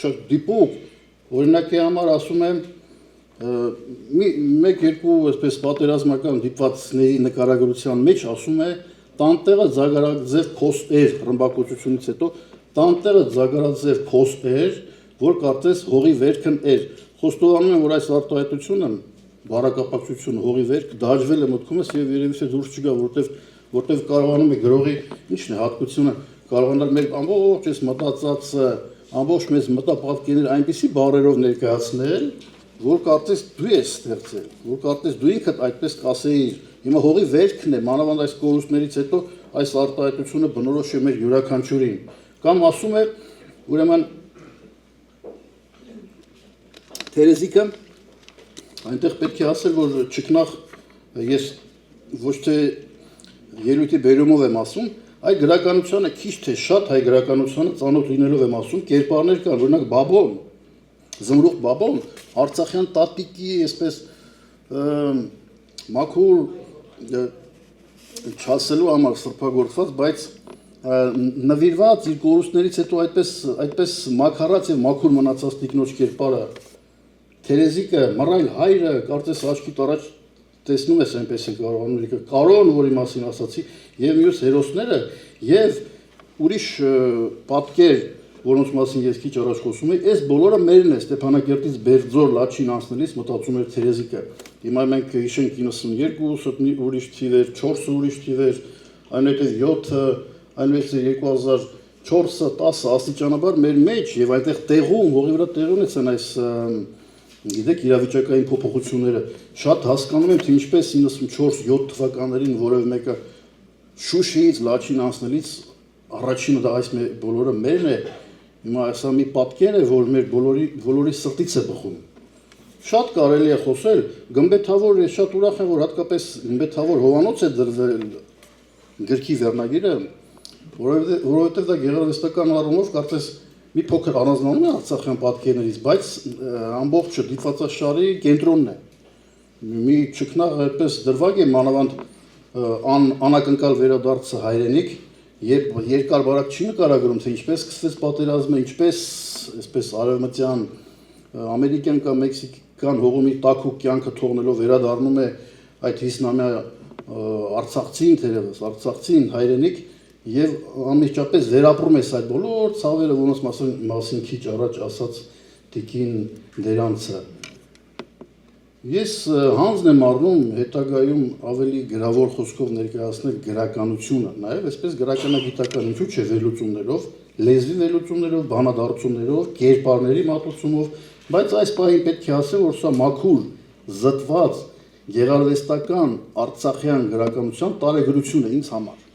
շատ դիպուկ, օրինակի համար ասում եմ, մեկ-երկու այսպես պատերազմական դիպվածների նկարագրության մեջ ասում է, տանտեղը ձագարաձև փոստ էր ռմբակոծությունից հետո, տանտեղը ձագարաձև փոստ էր, որ կարծես հողի վերքն էր։ Խոստովանում եմ, որ այս արտահայտությունը, բառակապակցությունը հողի վերք դաջվել է մտքումս եւ երևի թե դուրս չգա, որտեվ կարողանում է գրողի ինչն է հատկությունը կարողանալ մեր ամբողջ այս մտածած ամբողջ մեզ մտապատկերներ այնպիսի բառերով ներկայացնել, որ կարծես դու ես ստեղծել, որ կարծես դու ինքդ այդպես կասեիր։ Հիմա հողի վերքն է, մանավանդ այս կորուստներից հետո այս արտահայտությունը բնորոշ է մեր յուրաքանչյուրին։ Կամ ասում է, ուրեմն Թերեզիկը այնտեղ պետք է ասել, որ չքնախ ես ոչ թե ելույթի բերումով եմ ասում, այ գրականությանը քիչ թե շատ հայ գրականությանը ծանոթ լինելով եմ ասում, կերպարներ կան, օրինակ Բաբոն, Զմրուխ Բաբոն, Արցախյան տատիկի այսպես մաքուր չասելու համար սրբագործված, բայց նվիրված իր կորուստներից հետո այդպես մաքարած եւ մաքուր մնացած տիկնոջ կերպարը Թերեզիկը մռայլ հայրը կարծես աչքիդ առաջ տեսնում ես այնպես են կարողանում Կարոն, որի մասին ասացի, եւ մյուս հերոսները եւ ուրիշ պատկեր, որոնց մասին ես քիչ առաջ խոսում եի, այս բոլորը մերն է Ստեփանակերտից Բերձոր Լաչին անցնելիս մտածում էր Թերեզիկը։ Հիմա մենք հիշենք 92 ուրիշ թիվեր, 4 ուրիշ թիվեր, այնուհետև 7-ը, այնուհետև 2004-ը, 10-ը աստիճանաբար մեր մեջ եւ այնտեղ տեղում, ողի վրա տեղի ունեցան այս գիտեք իրավիճակային փոփոխությունները։ Շատ հասկանում եմ, թե ինչպես 94-7 թվականներին որևէ մեկը Շուշիից Լաչին անցնելիս առաջինը դա այս բոլորը մերն է, հիմա այսա մի պատկեր է, որ մեր բոլորի սրտից է բխում։ Շատ կարելի է խոսել, գմբեթավոր ես շատ ուրախ եմ, որ հատկապես գմբեթավոր Հովանոց է դրվել գրքի վերնագիրը, որովհետև դա գեղարվեստական առումով կարծես մի փոքր առանձնանում է արցախյան պատկերներից, բայց ամբողջը դիպվածաշարի կենտրոնն է։ Մի ճկնաղ այդպես դրվագ է մանավանդ անակնկալ վերադարձը հայրենիք, երբ երկար բարակ չի նկարագրում, թե ինչպես սկսվեց պատերազմը, ինչպես այսպես արևմտյան ամերիկյան կամ մեքսիկյան հողումի տաքուկ կյանքը թողնելով վերադառնում է այդ 50-ամյա արցախցին թերևս, արցախցին հայրենիք եւ անմիջապես վերապրում է այդ բոլոր ցավերը, որոնց մասին քիչ առաջ ասաց Տիկին Դերանցը։ Ես հանձն եմ առնում հետագայում ավելի գրավոր խոսքով ներկայացնել գրականությունը, նաեւ այսպես գրականագիտական ինչու՞ չէ վերլուծումներով, լեզվի վերլուծումներով, բանադարձություններով, կերպարների մատուցումով, բայց այս պահին պետք է ասեմ, որ սա մաքուր, զտված, գեղարվեստական արցախյան գրականության տարեգրություն է ինձ համար։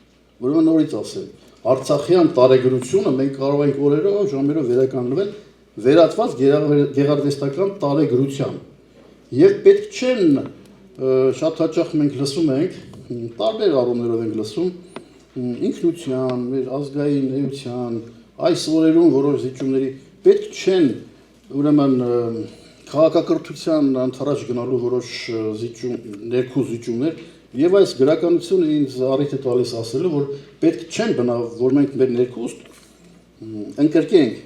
Ուրեմն նորից ասեմ, արցախյան տարեգրությունը մենք կարող ենք օրերով, ժամերով վերականգնվել վերածված գեղարվեստական տարեգրության։ Եվ պետք չեն շատ հաճախ մենք լսում ենք, տարբեր առումներով ենք լսում ինքնության, մեր ազգային էության, այս օրերում որոշ զիջումների պետք չեն ուրեմն քաղաքակրթության ընթരാճ գնալու որոշ ներքուղ զիջումներ եւ այս գրականությունը ինձ առիթ է տալիս ասելու, որ պետք չեն բնավ, որ մենք մեր ներքուստ ընկրկենք։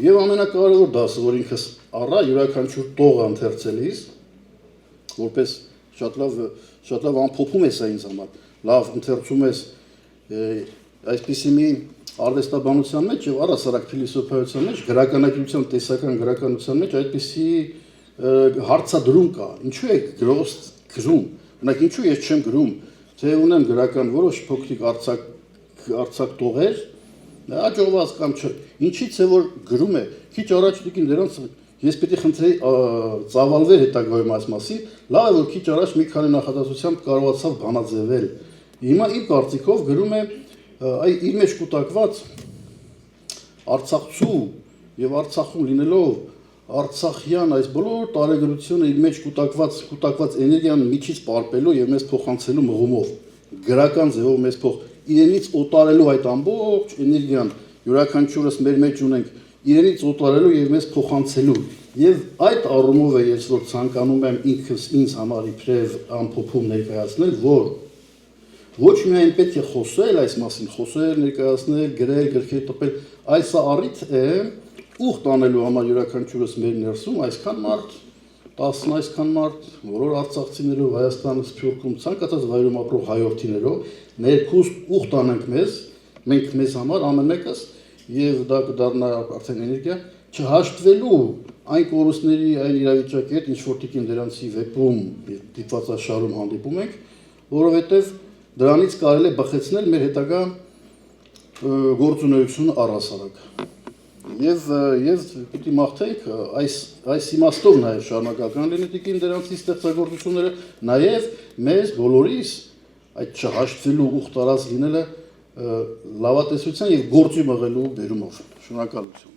Եվ ամենակարևոր դասը, որ ինքս առա յուրաքանչյուր տող ընթերցելիս, որպես շատ լավ ամփոփում է սա ինձ համար, լավ ընթերցում ես այսպիսի մի արվեստաբանության մեջ եւ առասարակ փիլիսոփայության մեջ, գրականագիտության տեսական գրականության մեջ այդպիսի հարցադրում կա։ Ինչու է գրող գրում։ Օրինակ ինչու ես չեմ գրում, թե ունեմ գրական որոշ փոքրիկ արցակ տողեր, աջողված կամ չէ։ Ինչից է որ գրում է։ Քիչ առաջ Տիկին Դերանցը ես պետք է խնդրեի ծավալվեր հետագայում այս մասին, լավ է որ քիչ առաջ մի քանի նախադասությամբ կարողացավ բանաձևել։ Հիմա իմ կարծիքով գրում է իր մեջ կուտակված Արցախցու եւ Արցախում լինելով Արցախյան այս բոլոր տարեգրությունը իր մեջ կուտակված էներգիան միջից պարպելու եւ մեզ փոխանցելու մղումով գրական ձևով մեզ իրենից օտարելու այդ ամբողջ էներգիան յուրաքանչյուրս մեր մեջ ունենք իրենից օտարելու եւ մեզ փոխանցելու եւ այդ առումով է ես որ ցանկանում եմ ինձ համար իբրև ամփոփում ներկայացնել, որ ոչ միայն պետք է խոսել այս մասին, խոսել, ներկայացնել, գրել, գրքեր տպել, այլ սա առիթ է ուխտ անելու համար յուրաքանչյուրս մեր ներսում այսքան մարդ, 10 այսքան մարդ, բոլոր արցախցիներով, Հայաստանը, Սփյուռքում, ցանկացած վայրում ապրող հայրենիներով ներքուստ ուխտ անենք մենք մեզ համար ամեն մեկս եւ դա կդառնա արդեն էներգիա չհաշտվելու այն կորուստների, այն իրավիճակի հետ, ինչ որ Տիկին Դերանցի վեպում դիպվածաշարում հանդիպում ենք, որովհետեւ դրանից կարելի է բխեցնել մեր հետագա գործունեությունը առհասարակ։ Եվ պիտի մաղթենք այս իմաստով նաև շարունակական լինի Տիկին Դերանցի ստեղծագործությունները, նաև մեզ բոլորիս այդ չհաշտվելու ուխտ տարած լինելը լավատեսության եւ գործի մղելու բերումով։ Շնորհակալություն։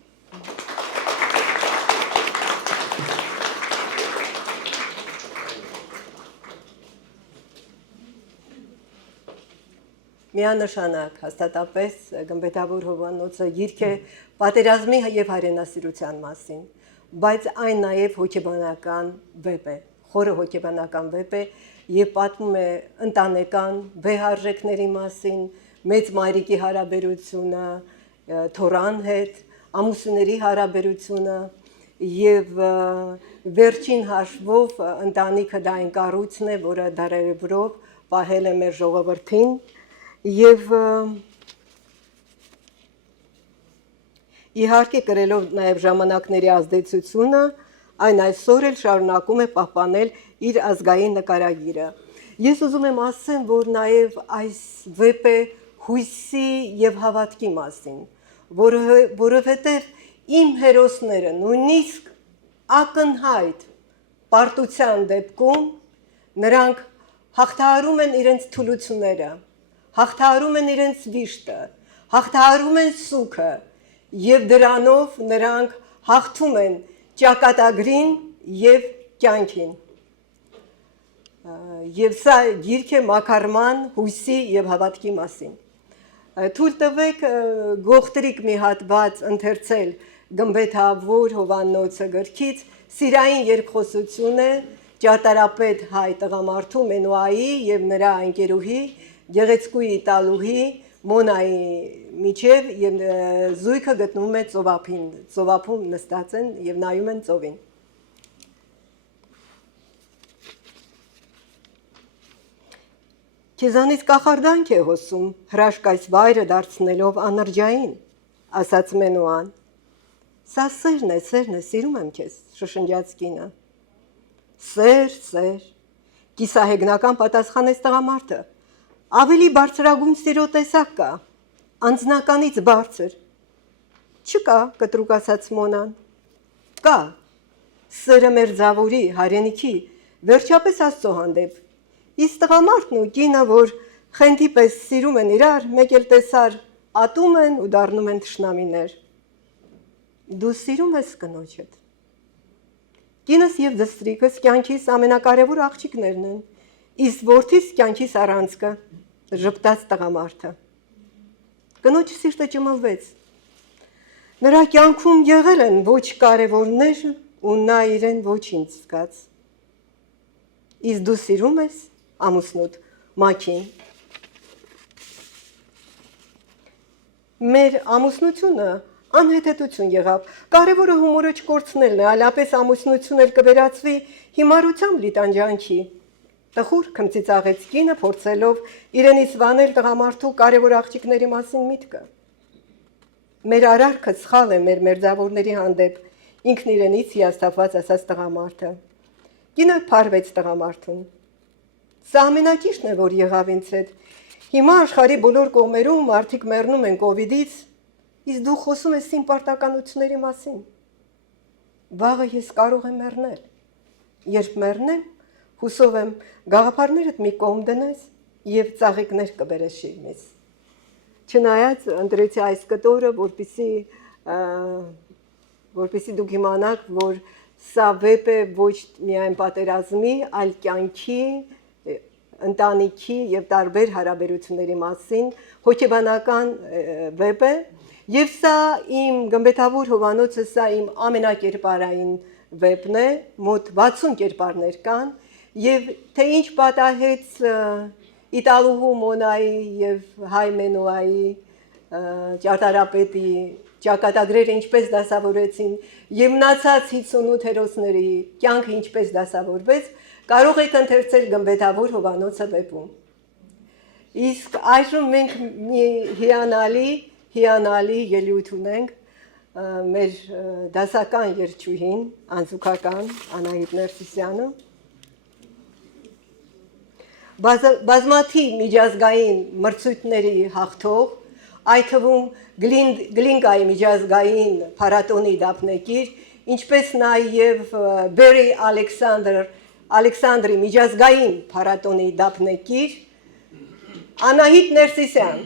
Միանշանակ հաստատապես Գմբեթավոր Հովանոցը գիրք է պատերազմի եւ հայրենասիրության մասին, բայց այն նաեւ հոգեբանական վեպ է, խորը հոգեբանական վեպ է եւ պատմում է ընտանեկան վեհարժեքների մասին, մեծ մայրիկի հարաբերությունը թորան հետ, ամուսինների հարաբերությունը եւ վերջին հաշվով ընտանիքը դա այն կառույցն է, որը դարերով պահել է մեր ժողովրդին եւ իհարկե կրելով նաեւ ժամանակների ազդեցությունը այն այսօր էլ շարունակում է պահպանել իր ազգային նկարագիրը։ Ես ուզում եմ ասեմ, որ նաեւ այս վեպը հույսի եւ հավատքի մասին, որովհետեւ իմ հերոսները նույնիսկ ակնհայտ պարտության դեպքում նրանք հաղթահարում են իրենց թուլությունները, հաղթահարում են իրենց վիշտը, հաղթահարում են սուգը եւ դրանով նրանք հաղթում են ճակատագրին եւ կյանքին։ Եվ սա գիրք է մակարման, հույսի եւ հավատքի մասին։ Թույլ տվեք գողտրիկ մի հատված ընթերցել Գմբեթավոր Հովանոցը գրքից, սիրային երկխոսություն է ճարտարապետ հայ տղամարդու Մենուայի եւ նրա ընկերուհի գեղեցկուի իտալուհի Մոնայի միջև եւ զույգը գտնվում է ծովափին, ծովափում նստած են եւ նայում են ծովին։ Քեզանից կախարդանք է հոսում, հրաշք այս վայրը դարձնելով անրջային, ասաց Մենուան։ Սա սերն է, սիրում եմ քեզ, շշնջաց կինը։ Սեր, կիսահեգնական պատասխանեց տղամարդը։ Ավելի բարձրագույն սիրո տեսակ կա, անձնականից բարձր։ Չկա, կտրուկ ասաց Մոնան։ Կա, սերը մերձավորի, հայրենիքի, վերջապես Աստծո հանդեպ։ Իսկ տղամարդն ու կինը, որ խենթի պես սիրում են իրար, մեկ էլ տեսար ատում են ու դառնում են թշնամիներ։ Դու սիրում ես կնոջդ։ Կինս եւ դստրիկս կյանքիս ամենակարևոր աղջիկներն են, իսկ որդիս կյանքիս առանցքը, ժպտաց տղամարդը։ Կնոջ սիրտը ճմլվեց։ Նրա կյանքում եղել են ոչ կարևորներ ու նա իրեն ոչինչ զգաց։ Իսկ դու սիրում ես ամուսնուդ Մաքին։ Մեր ամուսնությունը անհետեթություն եղավ։ Կարևորը հումորը չկորցնելն է, այլապես ամուսնությունն էլ կվերածվի հիմարությամբ լի տանջանքի։ Տխուր քմծիծաղեց կինը, փորձելով իրենից վանել տղամարդու կարևոր աղջիկների մասին միտքը։ Մեր արարքը սխալ է մեր մերձավորների հանդեպ, ինքն իրենից հիասթափված ասաց տղամարդը։ Կինը փարվեց տղամարդուն։ Սա ամենաճիշտն է, որ եղավ ինձ հետ։ Հիմա աշխարհի բոլոր կողմերում մարդիկ մեռնում են կովիդից, իսկ դու խոսում ես իմ պարտականությունների մասին։ Վաղը ես կարող եմ մեռնել։ Երբ մեռնեմ, հուսով եմ գաղափարներդ մի կողմ դնես եւ ծաղիկներ կբերես շիրմից։ Չնայած ընտրեցի այս կտորը, որպեսզի դուք իմանաք, որ սա վեպ է ոչ միայն պատերազմի, այլ կյանքի, ընտանիքի եւ տարբեր հարաբերությունների մասին, հոգեբանական վեպ է, եւ սա իմ Գմբեթավոր Հովանոցը, սա իմ ամենակերպարային վեպն է, մոտ 60 կերպարներ կան, եւ թե ինչ պատահեց իտալուհու Մոնայի եւ հայ Մենուայի ճարտարապետի ճակատագրերը ինչպես դասավորեցին եւ մնացած 58 հերոսների կյանքը ինչպես դասավորվեց, կարող եք ընթերցել Գմբեթավոր Հովանոցը վեպում։ Իսկ այժմ մենք մի հիանալի ելույթ ունենք մեր դասական երգչուհին, անզուգական Անահիտ Ներսիսյանը։ Բազմաթիվ միջազգային մրցույթների հաղթող, այդ թվում Գլինկայի միջազգային փառատոնի դափնեկիր, ինչպես նաև Բերի Ալեքսանդրի միջազգային փառատոնի դափնեկիր Անահիտ Ներսիսյան։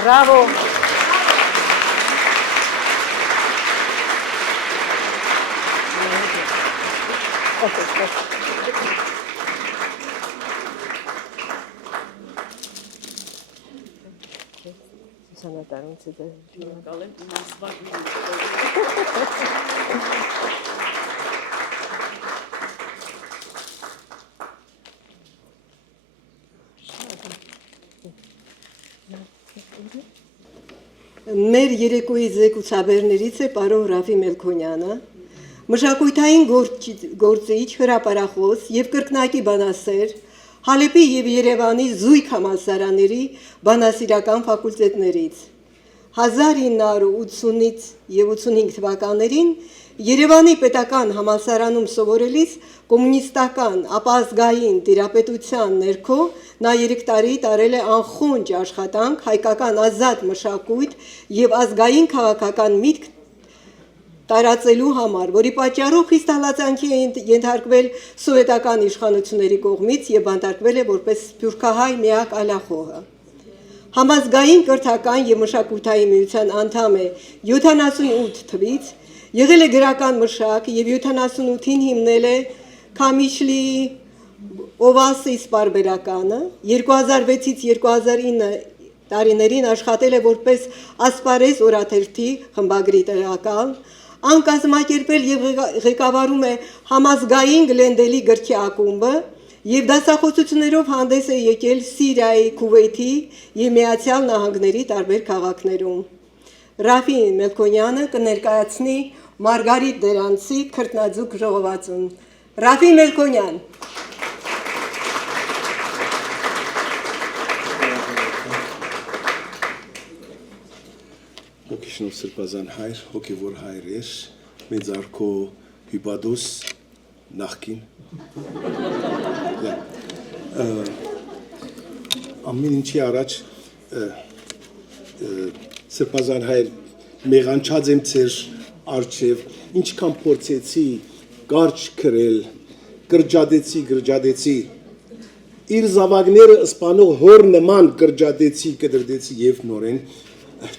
Բրավո։ Ցանատարոնցը դա Գալեմ իմաստված Մեր երեկոյի զեկուցաբերներից է պարոն Ռաֆի Մելքոնյանը, մշակութային գործիչ, հրապարախոս եւ կրկնակի բանասեր, Հալեպի եւ Երևանի զույգ համալսարանների բանասիրական ֆակուլտետներից։ 1980-ից եւ 85 թվականներին Երևանի պետական համալսարանում սովորելիս կոմունիստական ապազգային տիրապետության ներքո նա 3 տարի տարել է անխոնջ աշխատանք հայկական ազատ մշակույթ եւ ազգային քաղաքական միտք տարածելու համար, որի պատճառով խիստ հալածանքի է ենթարկվել սովետական իշխանությունների կողմից եւ բանտարկվել է որպես սփյուռքահայ միակ ալախոհը։ Համազգային կրթական եւ մշակութային միության անդամ է 78 թվից, եղել է գրական մշակ եւ 78-ին հիմնել է Քամիչլի Օվասիս պարբերականը, 2006-ից 2009 տարիներին աշխատել է որպես ասպարեզ օրաթերթի խմբագրի տեղակալ, անկազմակերպել եւ ղեկավարում է համազգային Գլենդելի գրքի ակումբը եւ դասախոսություններով հանդես է եկել Սիրիայի, Քուվեյթի եւ Միացյալ Նահանգների տարբեր քաղաքներում։ Ռաֆի Մելքոնյանը կներկայացնի Մարգարիտ Դերանցի քրտնաձուկ ժողովածուն։ Ռաֆի Մելքոնյան։ Հոգիշնով սրբազան հայր, հոգևոր հայրեր, մեծարքո հիպադոս, նախքին։ Ամեն ինչի առաջ սրբազան հայր մեղանչած եմ ծեր արջև, ինչքան փորձեցի կարճ քրել, գրջադեցի, իր զավակները սպանող հոր նման գրջադեցի, կդրդեցի և նորեն,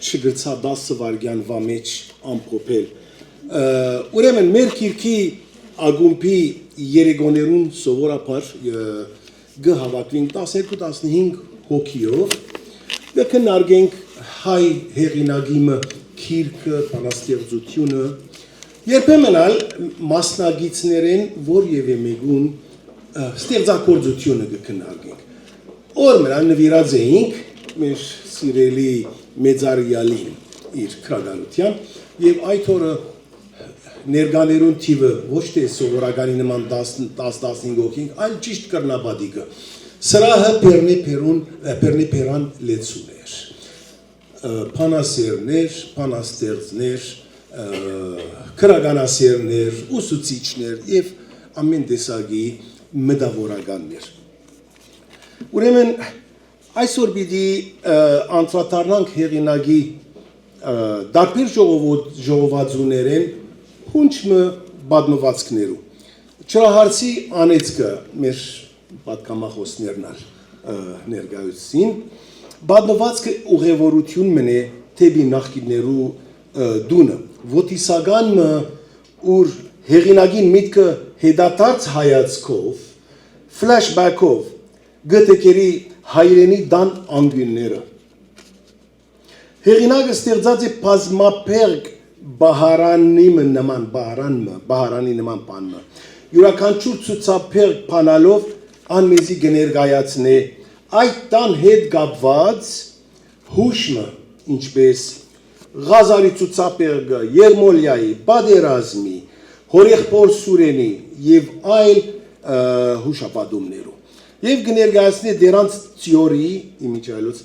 չգրցա 10 վարգյան վամեջ ամփոփել։ Ուրեմն մեր քիրքի ագումբի երեգոներուն սովորաբար գհավաքվին 12-15 հոգիով կքննարկենք հայ հեղինակիմը քիրքը, բանաստեղծությունը, երբեմն ալ մասնագիցներեն որևէ մեկուն ստեղծագործությունը կքննարկենք։ Օր մնալ նվիրած էինք մեր սիրելի մեծարյալին իր քրագանության եւ այդ օրը ներկաներուն թիվը ոչ թե սովորականի նման 10-15 հոգին, այլ ճիշտ կրնաբադիկը։ Սրահը Պերնիպերան լեցուներ, փանասերներ, փանաստեղծներ, քրագանասերներ, ուսուցիչներ եւ ամեն տեսակի մտավորականներ։ Ուրեմն այսօր պիտի անդրադառնանք հեղինակի դարբեր ժողովածուներեն հունչմը բադմվածքներու։ Չրահարցի անեցկը մեր պատկամախոսներն ներկայացին, բադմվածքը ուղևորություն մնե թեպի նախկիներու դունը, ոտիսագանը ուր հեղինակին միտքը հետադարձ հայացքով, ֆլեշբեքով գտեկերի հայրենի դան անգույնները։ Հեղինակը ստեղծած է բազմապերկ բահարանի նման բանմը, յուրաքանչյուր ցուցափերկ բանալով անմեզի կներկայացնե այդ տան հետ կապված հուշմը, ինչպես Ղազարի ցուցափերկը, Երմոլիայի, Պատերազմի, Հորեղբոր Սուրենի եւ այլ հուշապատումներով։ Եվ կներկայացնի դերանց ծյորի, իմիջայլոց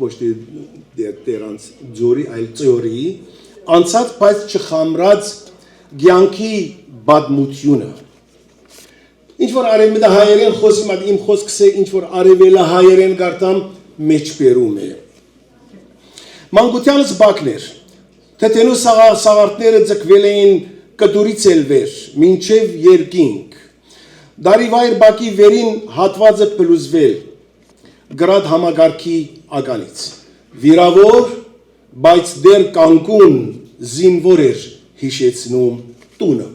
ոչ թե դերանց ձորի, այլ ծյորի, անցած բայց չխամրած գյանքի բադմությունը։ Ինչ-որ արևմտա հայերեն խոսի մատ իմ խոսքս է, ինչ-որ արևելա հայերեն գարտամ մեջբերում է։ Մանկությանս բակներ, թեթենու սաղարդները ձգվել էին կտուրից էլ վեր, մինչև երկինք, դարիվայր բակի վերին հատվածը պլուզվել, գրադ համագարքի ականից, վիրավոր, բայց դեռ կանգուն զինվոր էր հիշեցնում տունը։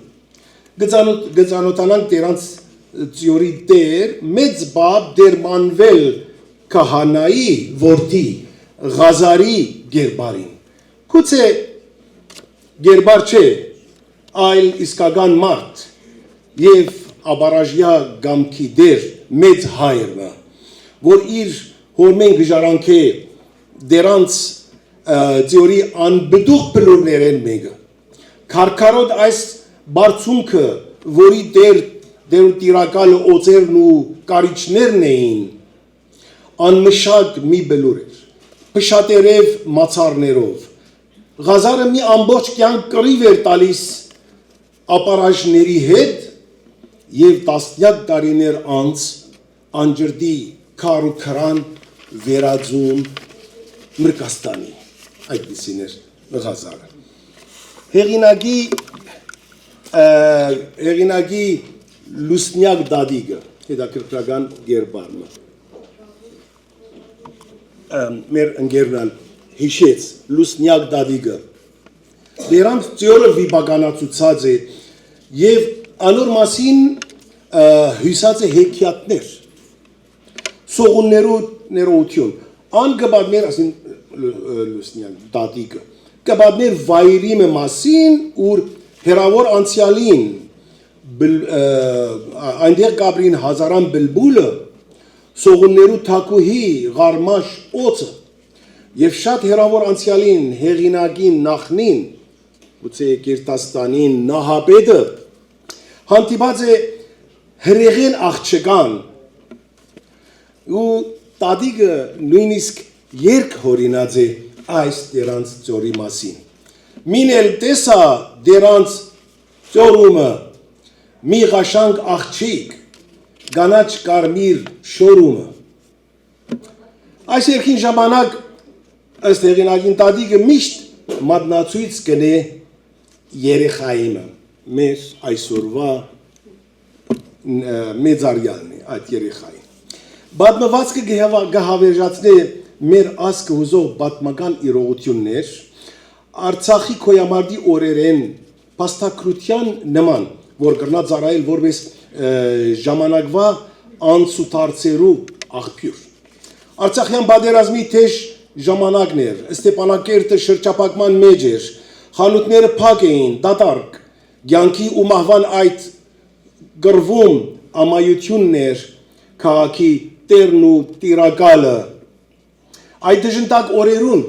Գծանոթանանք դրանց ծյորի դեր մեծ բաբ դեր մանվել քահանայի որդի Ղազարի գերբարին։ Գուցե գերբար չէ, այլ իսկական մարդ եւ աբարաժյա գամքի դեր մեծ հայրը, որ իր հորմեն գժարանքե դերանց ծյորի անբդուղ բլուրներեն մեկը։ Քարքարոտ այս բարձունքը, որի դեր տիրակալը օծերն ու կարիճներն էին, անմշակ մի բլուր էր, փշատերև մացառներով։ Ղազարը մի ամբողջ կյանք կռիվ էր տալիս ապարաժների հետ եւ տասնյակ տարիներ անց անջրդի քար ու քրան վերածում Մրկաստանի, այդպիսին էր Ղազարը։ Հեղինակի լուսնյակ դադիգը, հետաքրքրական գերբարը։ Մեր ընկերնալ հիշեց լուսնյակ դադիգը։ Դրանց ծյորը վիպականացուցած է եւ անոր մասին հյուսած է հեքիաթներ, սողուններու ներողություն, ան կբադներ, ասին լուսնյակ դադիգը, կբադներ վայրի մասին, ուր հերավոր անցյալին, այնտեղ կաբրին հազարան բլբուլը, սողուններու թակուհի ղարմաշ օծը, եւ շատ հերավոր անցյալին, հեղինակին, նախնին, գուցե Կերտաստանին, նահապետը, հանդիպած է հրեղեն աղջկան, ու տադիգը նույնիսկ երկ հորինած է այս դերանց ծորի մասին։ Մին էլ տեսա դերանց ծորումը, մի ղաշանք աղջիկ, գանաչ կարմիր շորումը։ Այս երկին ժամանակ ըստ հեղինակին տադիգը միշտ մատնացույց կնե երեխայինը, մեր այսօրվա մեծարյալն է այդ երեխային։ Բադմվածքը գհավերժացնե մեր ասկը հուզող բատմական իրողություններ, Արցախի քոյամարդի օրերեն փաստակրության նման, որ գրնա ծառայել որպես ժամանակվա անցուտարցերու աղբյուր։ Արցախյան բادرազմի թեժ ժամանակն էր, Ստեփանակերտը շրջապակման մեջ էր, խանութները փակ էին, դատարկ, ցանկի ու մահվան այդ գրվում ամայությունն էր քաղաքի տերն ու տիրակալը։ Այդ դժնդակ օրերուն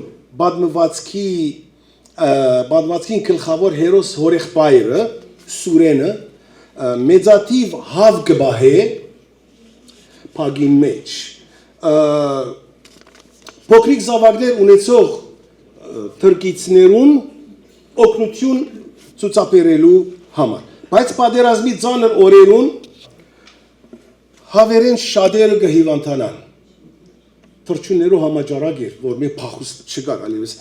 բադմվածքին գլխավոր հերոս հորեղբայրը Սուրենը մեծաթիվ հավ գբահե փագին մեջ փոքրիկ զավակներ ունեցող թրկիցներուն օգնություն ցուցաբերելու համար բայց պատերազմի ծանր օրերուն հավերեն շատերը կհիվանդանան թրջուններու համաճարակ էր որ մի փախուստ չկար այլևս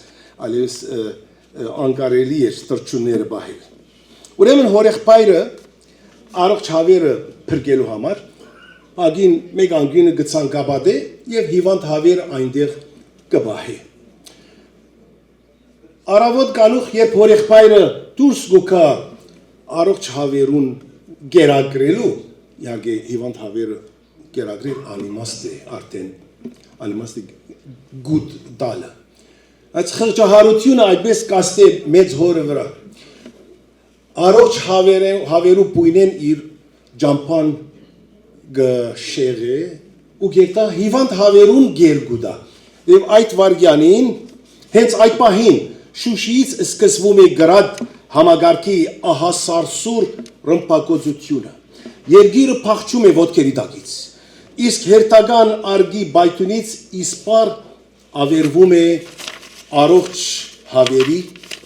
անկարելի էր թրջունները բահել ուրեմն հորեղբայրը առողջ հավերը փրկելու համար ագին մեկ անգինը գցանկաբադե եւ հիվանդ հավերը այնտեղ կբահի Արավոտ կանուխ երբ հորեղբայրը դուրս գուքա առողջ հավերուն գերագրելու իհարկե հիվանդ հավերը գերագրել անիմաստ է արդեն անիմաստ է գուտ դալը այդ խղճահարությունը այդպես կաստե մեծ հորը վրա առողջ հավերու բույնեն իր ջամփան գշեղե ու գետա հիվանդ հավերուն գերգուդա եւ այդ վարգյանին հենց այդ պահին Շուշիից սկսվում է գրած համագարքի ահասարսուր ռմբակոծությունը Երգիրը փախչում է ոտքերի տակից իսկ հերթական արգի բայթունից իսպար ավերվում է առողջ հավերի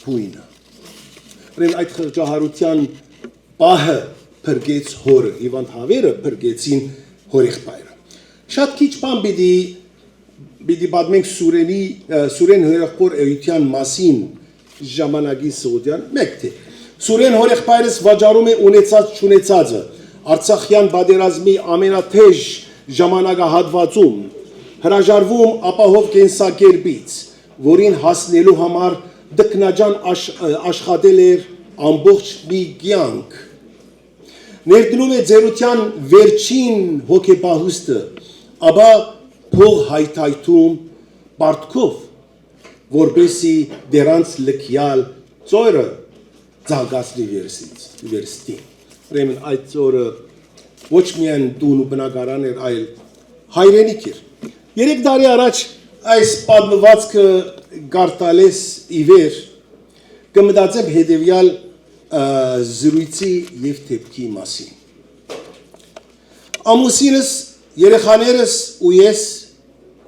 բույնը Ուրեմն այդ խղճահարության պահը փրկեց հորը հիվանդ հավերը փրկեցին հորեղբայրը Շատ քիչ բան պիտի պատմենք Սուրեն հորեղբոր էության մասին ժամանակի սուդյան մեկ թե Սուրեն հորեղբայրս վաճառում է ունեցած չունեցածը Արցախյան բادرազմի ամենաթեժ ժամանակահատվածում հրաժարվում ապահով կենսակերպից, որին հասնելու համար դկնաջան աշխատել էր ամբողջ մի կյանք։ Ներդնում է ձերության վերջին հոգեպահուստը, ապա փող հայթայթում պարտքով, որպեսի դրանց լքյալ ծորը ձագացնի վերստին։ Ուրեմն այդ ծորը ոչ միայն տուն ու բնակարան էր, այլ հայրենիք էր։ 3 տարի առաջ այս պատմվածքը գարտալես ի վեր կմտածեմ հետևյալ զրույցի և թեփքի մասին։ Ամուսինս, երեխաներս ու ես,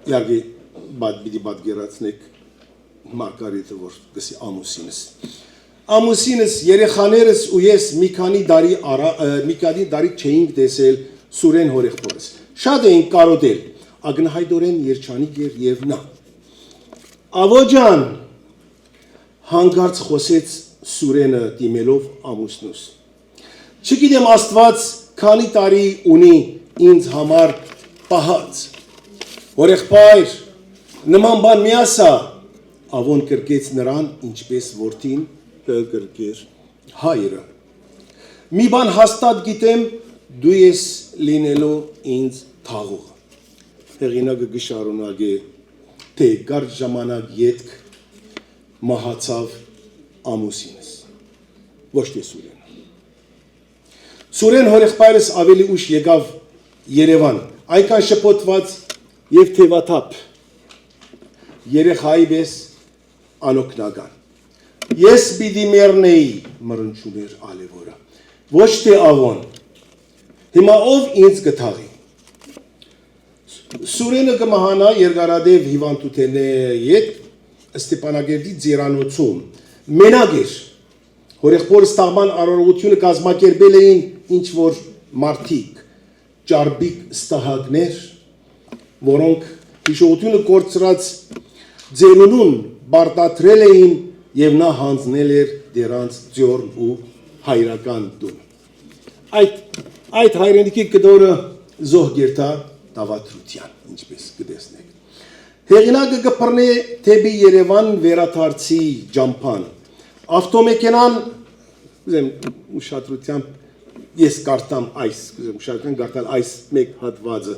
իհարկե պիտի պատկերացնեք Մարգարիտը, որ գսի ամուսինս, երեխաներս ու ես մի քանի տարի չէինք տեսել Սուրեն հորեղբորս։ Շատ էինք կարոտել, ակնհայտորեն երջանիկ էր և նա։ Ավո ջան, հանկարծ խոսեց Սուրենը դիմելով ամուսնուս։ Չգիտեմ Աստված քանի տարի ունի ինձ համար պահած։ Հորեղբայր, նման բան մի ասա, Ավոն կրկեց նրան, ինչպես որդին կրկեր հայրը։ Մի բան հաստատ գիտեմ, դու ես լինելու ինձ թաղողը։ Հեղինակը գշարունակե, թե կարճ ժամանակ ետք մահացավ ամուսինս, ոչ թե Սուրենը։ Սուրեն հորեղբայրս ավելի ուշ եկավ Երևան, այնքան շփոթված և թևաթափ, երեխայի պես անօգնական։ Ես պիտի մեռնեի, մռնչում էր Ալևորը, ոչ թե Ավոն։ Հիմա ով ինձ կթաղի։ Սուրենը կմահանա երկարադեպ հիվանդութենի հետ Ստեփանագերդի ձերանոցում։ Մենակ էր։ Հորեղբորս տաղման արարողությունը կազմակերպել էին ինչ-որ մարդիկ, ճարբիկ ստահակներ, որոնք հիշողությունը կորցրած ձերունուն բարտադրել էին և նա հանձնել էր դրանց ձորն ու հայրական տուն։ Այդ հայրենիքի կտորը զոհգերտա դավադրության, ինչպես կտեսնեք։ Հեղինակը կփռնե թեպի Երևան վերադարձի ճամփան։ Ավտոմեքենան, ուշադրությամբ ես կարդամ այս մեկ հատվածը։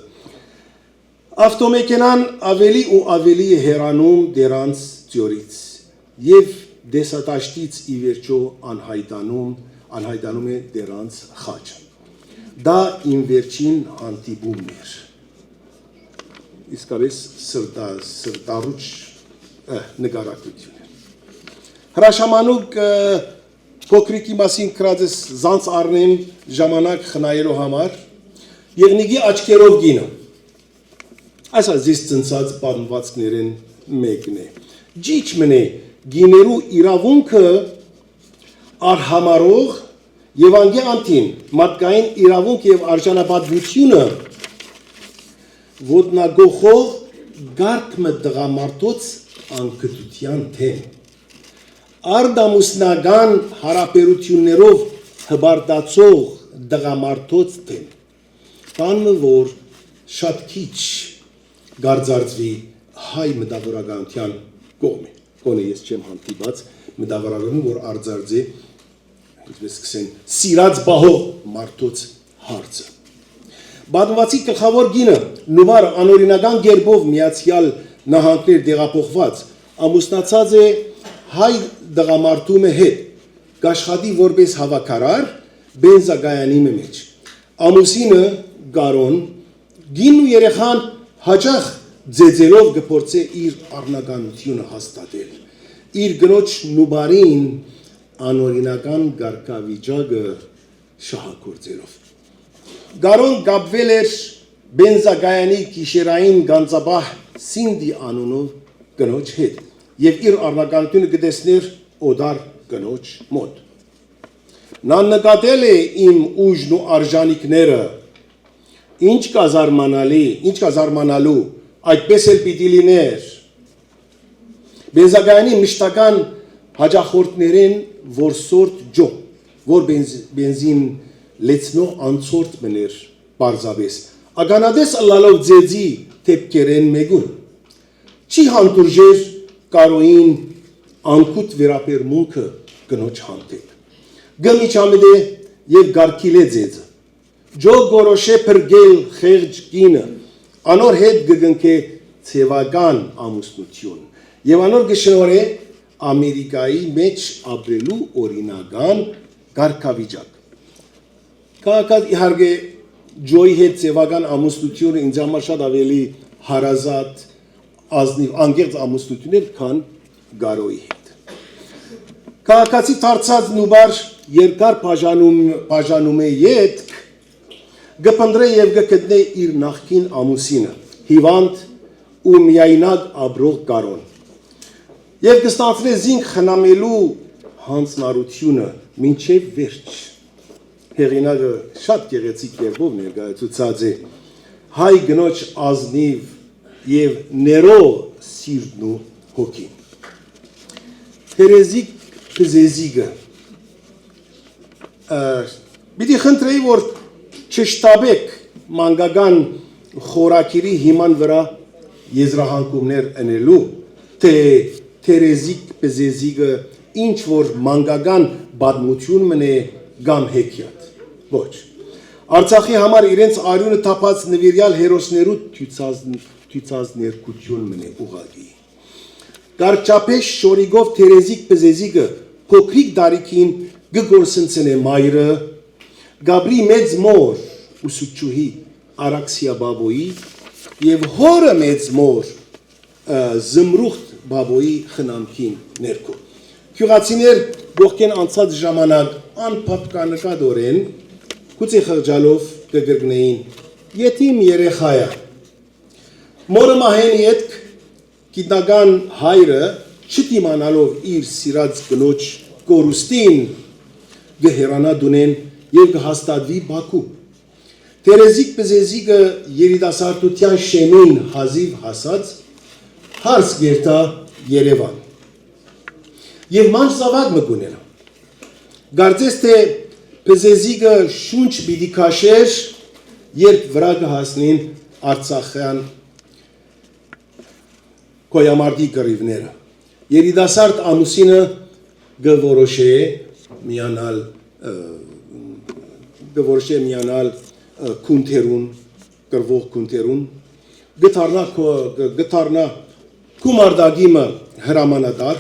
Ավտոմեքենան ավելի ու ավելի է հեռանում դրանց ձորից և դեսատաշտից ի վերջո անհայտանում է դրանց խաչը։ Դա իմ վերջին հանդիպումն էր։ Իսկապես սրտառուչ նկարագրություն էր։ Հրաշամանուկ փոքրիկի մասին կրածս զանց առնեմ ժամանակ խնայելու համար, եղնիկի աչքերով գինը։ Այսա զիս ծնցած պատմվածքներեն մեկն է։ Ջիչ մնե գիներու իրավունքը արհամարող և անգե անտին մարդկային իրավունք և արժանապատվությունը ոտնագողող գարդմը դղամարտոց անգտության թեմ։ Արդամուսնական հարաբերություններով հբարտացող դղամարտոց թեմ։ Տանմը, որ շատ քիչ գարձարձվի հայ մտավորականության կողմ է։ Կոնե ես չեմ հանդիպած մտավորականություն, որ արձարձի, ինչպես կսեն, սիրած բահող մարդոց հարցը։ Բադմվածի գլխավոր գինը նուվար անօրինական գերբով Միացյալ Նահանգներ դեղափոխված ամուսնացած է հայ դղամարտումը հետ, կաշխատի որպես հավաքարար բենզագայանի մեջ։ Ամուսինը Գարոն գինն ու երեխան հաճախ ձեձերով կփորձե իր առնականությունը հաստատել, իր կնոջ նուբարին անօրինական կարգավիճակը շահագործելով։ Գարոն կապվել էր բենզագայանի գիշերային գանձապահ Սինդի անունով կնոջ հետ և իր առնականությունը կտեսներ օդար կնոջ մոտ։ Նա նկատել է իմ ուժն ու արժանիքները, ինչ կազարմանալու, այդպես էլ պիտի լիներ։ Բենզագայանի մշտական հաճախորդներին որսորդ ջո, որ բենզին լեցնող անցորդ մներ պարզապես, ականադես ըլլալով ձեզի թեփքերեն մեգուն։ Չի հանդուրժեր կարոին անկուտ վերապերմունքը կնոջ հանդեպ։ Գմիչամիդե եւ գարկիլե ձեզը։ Ջո գորոշե փրգել խեղճ կինը, անոր հետ գգնքե ցևական ամուսնություն եւ անոր գշնորե Ամերիկայի մեջ ապրելու օրինական կարգավիճակ։ Քաղաքած իհարկե ջոյի հետ ցևական ամուսնությունը ինձ համար շատ ավելի հարազատ ազնիվ անկեղծ ամուսնություններ, քան գարոյի հետ։ Քաղաքացի դարձած նուբար երկար բաժանում է յետք, գպնդրե եւ գկտնե իր նախկին ամուսինը, հիվանդ ու միայնակ ապրող գարոն։ Եվ կստացնե զինք խնամելու հանձնարությունը մինչև վերջ։ Հեղինակը շատ գեղեցիկ կերպով ներկայացուցած է հայ գնոջ ազնիվ եւ ներող սիրտն ու հոգին։ Թերեզիկ Փզեզիգը պիտի խնդրեի, որ չշտաբեք մանկական խորակիրի հիման վրա եզրահանգումներ ընելու, թե Թերեզիկ Փզեզիգը ինչ որ մանկական բադմություն մնե կամ հեքիաթ։ Ոչ։ Արցախի համար իրենց արյունը թափած նվիրյալ հերոսներու թույցած ներկություն մնե ուղղակի։ Կարճապեշ շորիգով Թերեզիկ Փզեզիգը փոքրիկ դարիքին գգորսնցնե մայրը, Գաբրի մեծ մոր ուսուցչուհի Արաքսիա Բաբոյի եւ հորը մեծ մոր Զմրուխտ Բաբոյի խնամքին ներքո։ Գյուղացիներ գողքեն անցած ժամանակ անփափկանկadորեն գուցե խղճալով կգրգնեին յետիմ երեխայա։ Մորը մահեն յետք գիտնական հայրը չդիմանալով իր սիրած կնոջ կորուստին գհերանա դունեն եւ կհաստատվի Բաքու։ Թերեզիկ Փզեզիգը երիտասարդության շեմին հազիվ հասած հարս գերտա Երևան։ Եվ մանչ զավակ մգունենա։ Գարձես թե Փզեզիգը շունչ պիտի քաշեր, երբ վրա կհասնին Արցախյան կոյամարտի կռիվները։ Երիտասարդ ամուսինը գորոշե միանալ քունթերուն, կրվող քունթերուն, գթարնա կումարդագիմը հրամանատար,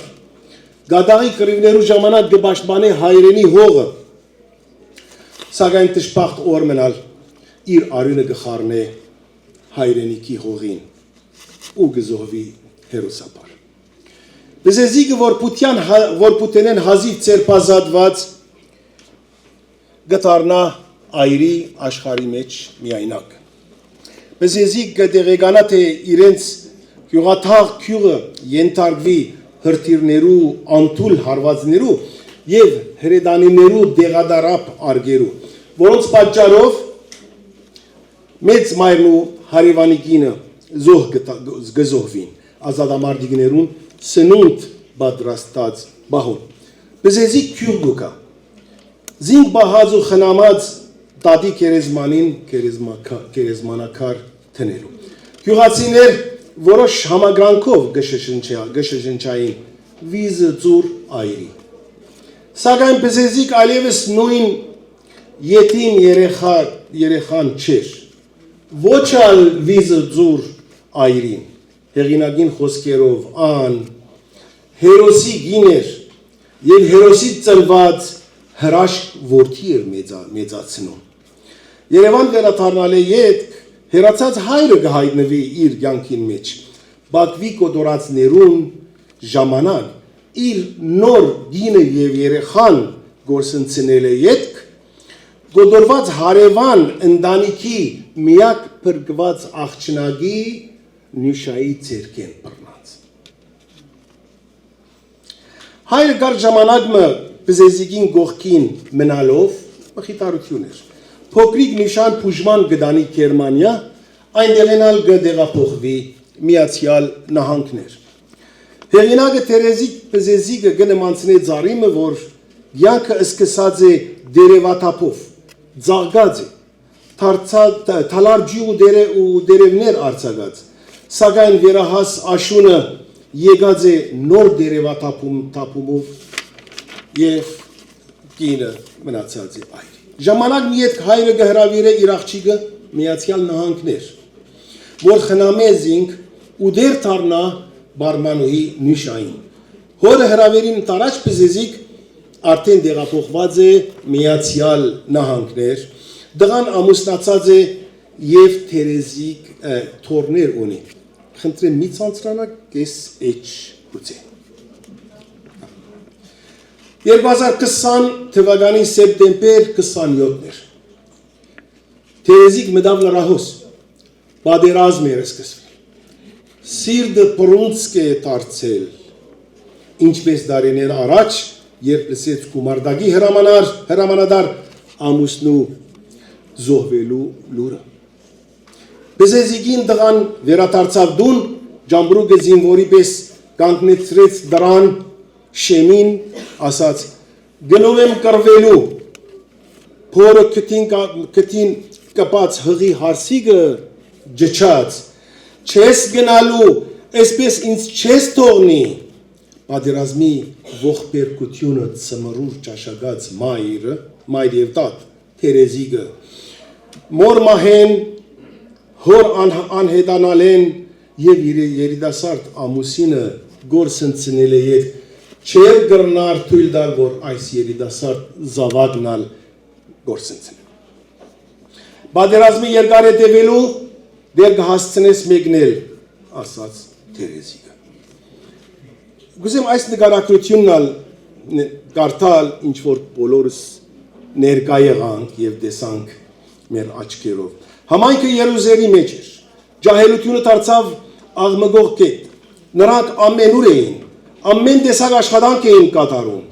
գադաղի կռիվներու ժամանակ գբաշխբանե հայրենի հողը, սակայն տշպախտ օր մնալ իր արյունը գխառնե հայրենիքի հողին ու գզոհվի հերոսապար։ Փզեզիգը որ պուտենեն հազիվ ցերպազատված գտարնա այրի աշխարի մեջ միայնակ։ Փզեզիգ կդեղեկանա թե իրենց գյուղաթաղ քյուղը ենթարկվի հրթիռներու անթուլ հարվածներու եւ հրեդանիներու դեղադարապ արգերու, որոնց պատճառով մեծ մայրն ու հարևանիկինը գզոհվին, ազատամարտիկներուն սնունդ պատրաստած բահոն։ Փզեզիգ քյուղ գուկա, զինք բահած ու խնամած տատի կերեզմանին կերեզմանակար տնելու։ Գյուղացիներ որոշ համագրանքով գշշնչային վիզը ծուր այրի։ Սակայն Փզեզիգ այլևս նույն յետիմ երեխան չէր։ Ոչ ալ վիզը ծուր այրին, հեղինակին խոսքերով ան, հերոսի գիներ և հերոսի ծնված հրաշք որդի էր մեծացնում։ Երևան վերադառնալը ետք հերացած հայրը կհայտնվի իր կյանքին մեջ, Բաքվի կոտորածներուն ժամանակ իր նոր գինը և երեխան գործընծնել է ետք, կոտորված հարևան ընտանիքի միակ փրկված աղջնակի Նյուշայի ձեռքեն բռնած։ Հայրը կար ժամանակը Փզեզիգին գողքին մնալով մխիթարություն էր։ Փոքրիկ նշան փուժման գդանի Գերմանիա, այնտեղենալ գդեղափոխվի Միացյալ Նահանգներ։ Հեղինակը Թերեզիկ Փզեզիգը գնմանցնե ծարիմը, որ յանքը սկսած է դերևաթափով, ծաղկած է, թալարջի ու դերևներ արձակած, սակայն վերահաս աշունը եկած է նոր դերևաթափումով եւ կինը մնացած է այր։ Ժամանակ մի հետ հայրը գհրավիրե իր աղջիկը Միացյալ Նահանգներ, որ խնամե զինք ու դեր դառնա բարմանուհի նիշային։ Հորը հրավերին տարած բզեզիկ արդեն դեղափոխված է Միացյալ Նահանգներ, դղան ամուսնացած է եւ Թերեզիկ թորներ ունի։ Խնդրեմ մի ցանցրանակ կես էջ գուցե։ 2020 թվականի սեպտեմբեր 27-ներ։ Թերեզիկ մտավ լրահոս, պատերազմ էր սկսվել։ Սիրտը պրունցք է դարձել, ինչպես դարիներ առաջ, երբ լսեց գումարդակի հրամանադար ամուսնու զոհվելու լուրը։ Բզեզիկին տղան վերադարձավ դուն, ջամբրուկը զինվորի պես կանգնեցրեց դրան շեմին, ասաց. գնում եմ կռվելու, փորը քթին կպած հղի հարսիկը ջչած, չես գնալու, այսպես ինձ չես թողնի։ Պատերազմի ողբերգությունը ծմրուր ճաշակած մայր եւ տատ Թերեզիկը մոր մահեն հոր անհետանալեն եւ երիտասարդ ամուսինը գործընծնել է եւ չեր գրնար թույլ տալ որ այս երիտասարդ զավակնալ գործընծնի։ Պատերազմի երկար հետևելու դեր կհասցնես մեկնել, ասաց Թերեզիկը։ Գուցեմ այս նկարագրությունն կարդալ ինչ որ բոլորս ներկա եղանք եւ տեսանք մեր աչքերով։ Համայնքը Երուսաղեմի մեջ էր։ Ջահելությունը դարձավ աղմկող կետ։ Նրանք ամենուր էին, ամեն տեսակ աշխատանք էին կատարում։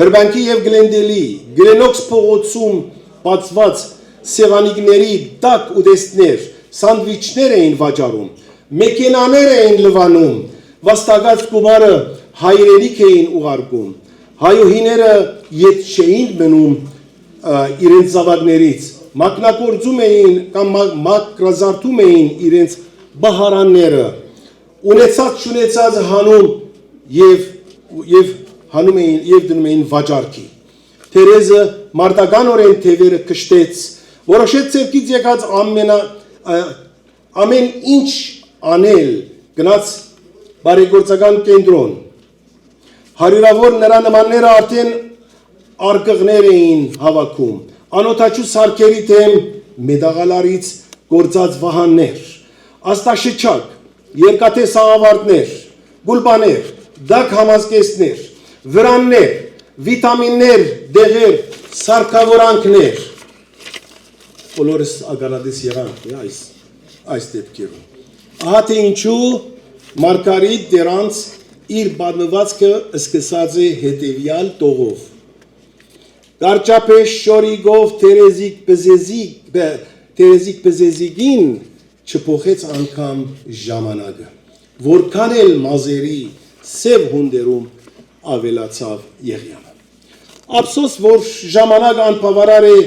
Բերբանկի եւ Գլենդելի, Գլենոքս փողոցում բացված սեղանիկների տակ ուտեստներ, սանդվիչներ էին վաճառում, մեքենաներ էին լվանում, վաստակած գումարը հայրենիք էին ուղարկում։ Հայուհիները ետ չէին մնում իրենց զավակներից, մակնագործում էին կամ մակրազարդում էին իրենց բահարանները, ունեցած չունեցած հանում եւ հանում էին եւ դնում էին վաճառքի։ Թերեզը մարտականորեն թևերը կշտեց, որոշեց ցերկից եկած ամեն ինչ անել, գնաց բարեգործական կենտրոն։ Հարյուրավոր նրա նմանները արդեն արկղներ էին հավաքում, անօթաչու սարքերի դեմ մեդաղալարից գործած վահաններ, աստաշչակ, երկաթե սաղավարտներ, գուլպաներ, դակ համազգեստներ, վրաններ, վիտամիններ, դեղեր, սարքավորանքներ։ Բոլորս ագանադես եղանք այս դեպքերում։ Ահա թե ինչու Մարգարիտ դերանց իր բادمվածքը սկսած է հետևյալ տողով. Կարճապես շորիգով Թերեզիկ Բզեզիկին չփոխեց անգամ ժամանակը, որքան էլ մազերի սև հունդերում ավելացավ Եղիամը։ Ափսոս, որ ժամանակը անբավարար է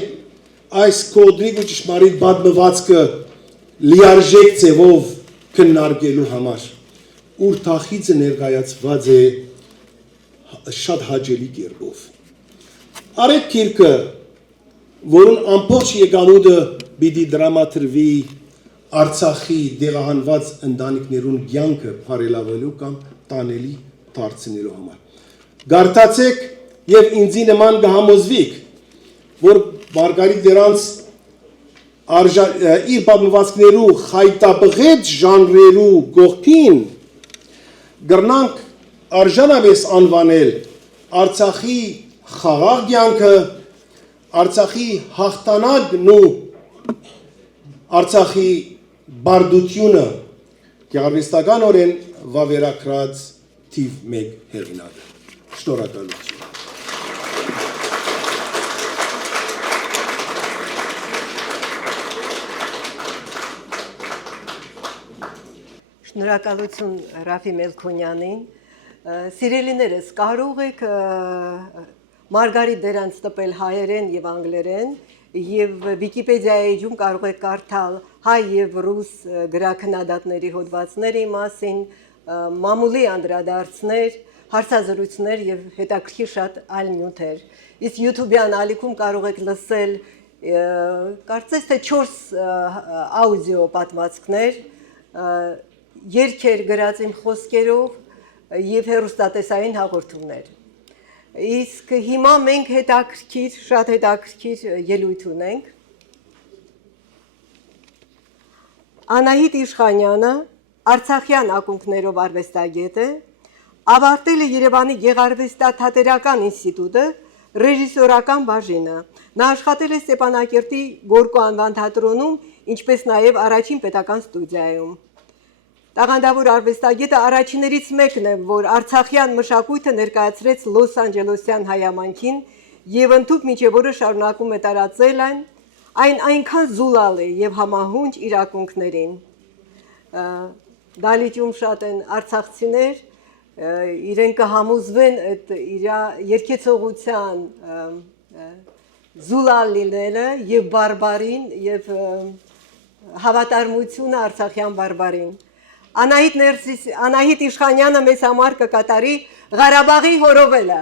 այս կոդրիկ ու ճշմարիտ բادمվածքը լիարժեք ձևով քննարկելու համար, ուր թախիծը ներկայացված է շատ հաճելի կերպով։ Արեք գիրքը, որուն ամբողջ եկամուտը պիտի դրամատրվի Արցախի դեղահանված ընտանիքներուն կյանքը բարելավելու կամ տանելի դարձնելու համար։ Գարտացեք եւ ինձի նման կհամոզվիք, որ Մարգարիտ դերանց իր պատմվածքներու խայտաբղետ ժանրերու կողքին գրնանք արժանավես անվանել Արցախի խաղաղ կյանքը, Արցախի հաղթանակն ու Արցախի բարդությունը գեղարվեստականորեն վավերագրած թիվ 1 հեղինակը։ Շնորհակալություն։ Շնորհակալություն Ռաֆի Մելքոնյանին։ Սիրելիներս, կարող եք Մարգարիտ դերանց տպել հայերեն եւ անգլերեն եւ Վիկիպեդիայում կարող եք կարդալ հայ եւ ռուս գրաքննադատների հոդվածների մասին, մամուլի անդրադարձներ, հարցազրույցներ եւ հետաքրքիր շատ այլ նյութեր։ Իսկ YouTube-յան ալիքում կարող եք լսել կարծես թե 4 աուդիո պատմվածքներ, երգեր գրած իմ խոսքերով եւ հեռուստատեսային հաղորդումներ։ Իսկ հիմա մենք շատ հետաքրքիր ելույթ ունենք։ Անահիտ Իշխանյանը Արցախյան ակունքներով արվեստագետ է, ավարտել է Երևանի Գեղարվեստաթատերական ինստիտուտը, ռեժիսորական բաժինը։ Նա աշխատել է Ստեփանակերտի Գորկո անվան թատրոնում, ինչպես նաև առաջին պետական ստուդիայում։ Տաղանդավոր արվեստագետը առաջիններից մեկն է, որ արցախյան մշակույթը ներկայացրեց Լոս Անջելեսյան հայամանքին եւ ընդհուպ մինչեւ օրը շարունակում է տարածել այն այնքան զուլալ է եւ համահունչ իր ակունքներին։ Դալիճում շատ են արցախցիներ, իրենք կհամոզվեն այդ իր երկեցողության զուլալ լինելը եւ բարբարին եւ հավատարմությունը արցախյան բարբարին։ Անահիտ Իշխանյանը մեզ համար կկատարի Ղարաբաղի հորովելը։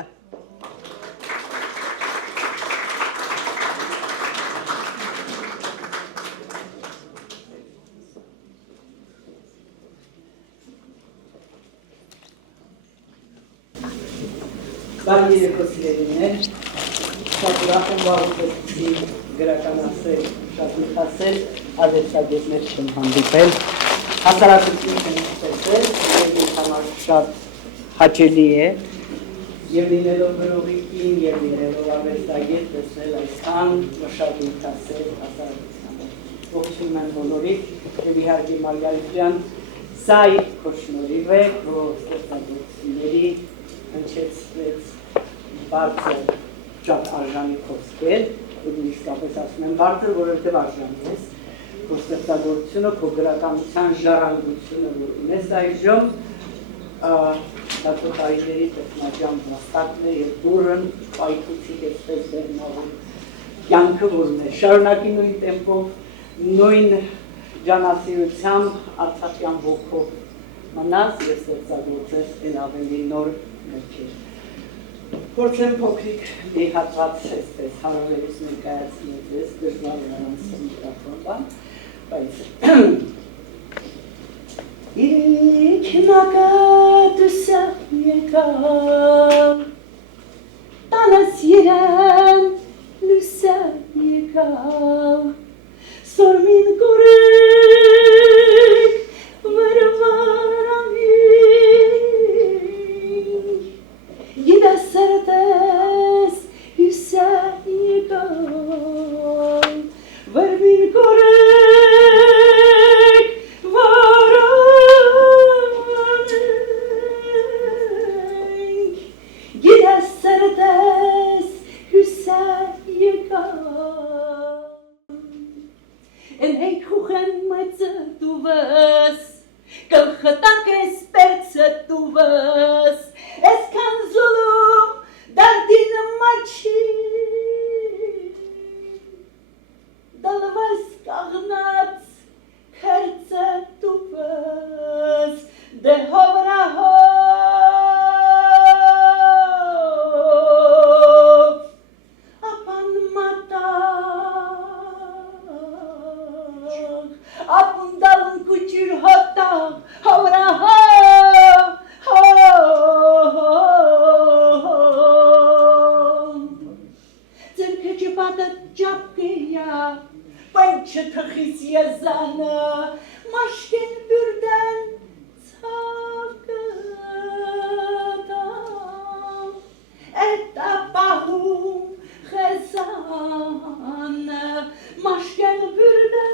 Բարի երեկո սիրելիներ, շատ ուրախ եմ վաղուտեցի գրականասեր, շատ ուրախացել, արվեստագետներ չեմ հանդիպել, հասարակություն չեմ տեսել, ինձ համար շատ հաճելի է, եւ լինելով գրողի կին եւ լինելով արվեստագետ տեսնել այսքան մշակութասեր հասարակությանը։ Ողջունում եմ բոլորիդ եւ իհարկե Մարգարիտ ջան, սա քո շնորհիվ է, որ ստեղծագործությունների հնչեցրեց բարձր շատ արժանի խոսքեր, ու իսկապես ասում եմ բարձր, որովհետև արժանի ես, քո ստեղծագործությունը, քո գրականության ժառանգությունը, որ ունես այժմ, դատո տարիների տեխնաջան վաստակն է և դուրն պայքուցիկ էսպես բերնավոր կյանքը որն է, շարունակի նույն տեմպով, նույն ջանասիրությամբ, արցախյան ոգով մնաս և ստեղծագործես էլ ավելի նոր ներքեր։ Փորձեմ փոքրիկ մի հատված այսպես հարավերից ներկայացնել ձեզ, դժվար է նրանց միկրոֆոն բան, բայց Իրիքնակատուսա եկավ, տանաս երան լուսա եկավ, սորմին կորեք վրվարանին, գիդասարդես հյուսա եկավ, վրմին կորեք վարանին, գիդասարդես հյուսա եկավ, en hey kuchen meitze du was, kalchatak es perze du was, es kann zulu dar din machi, dalvas kagnats kerze du was, de hovra hov, apan mata. Apundalın kuchur hota, havra ho, ho, ho. Zerke çepata çapkıya, pançı tıxis yazana, maşken bürden çakıda, etapahum xezana, maşken bürden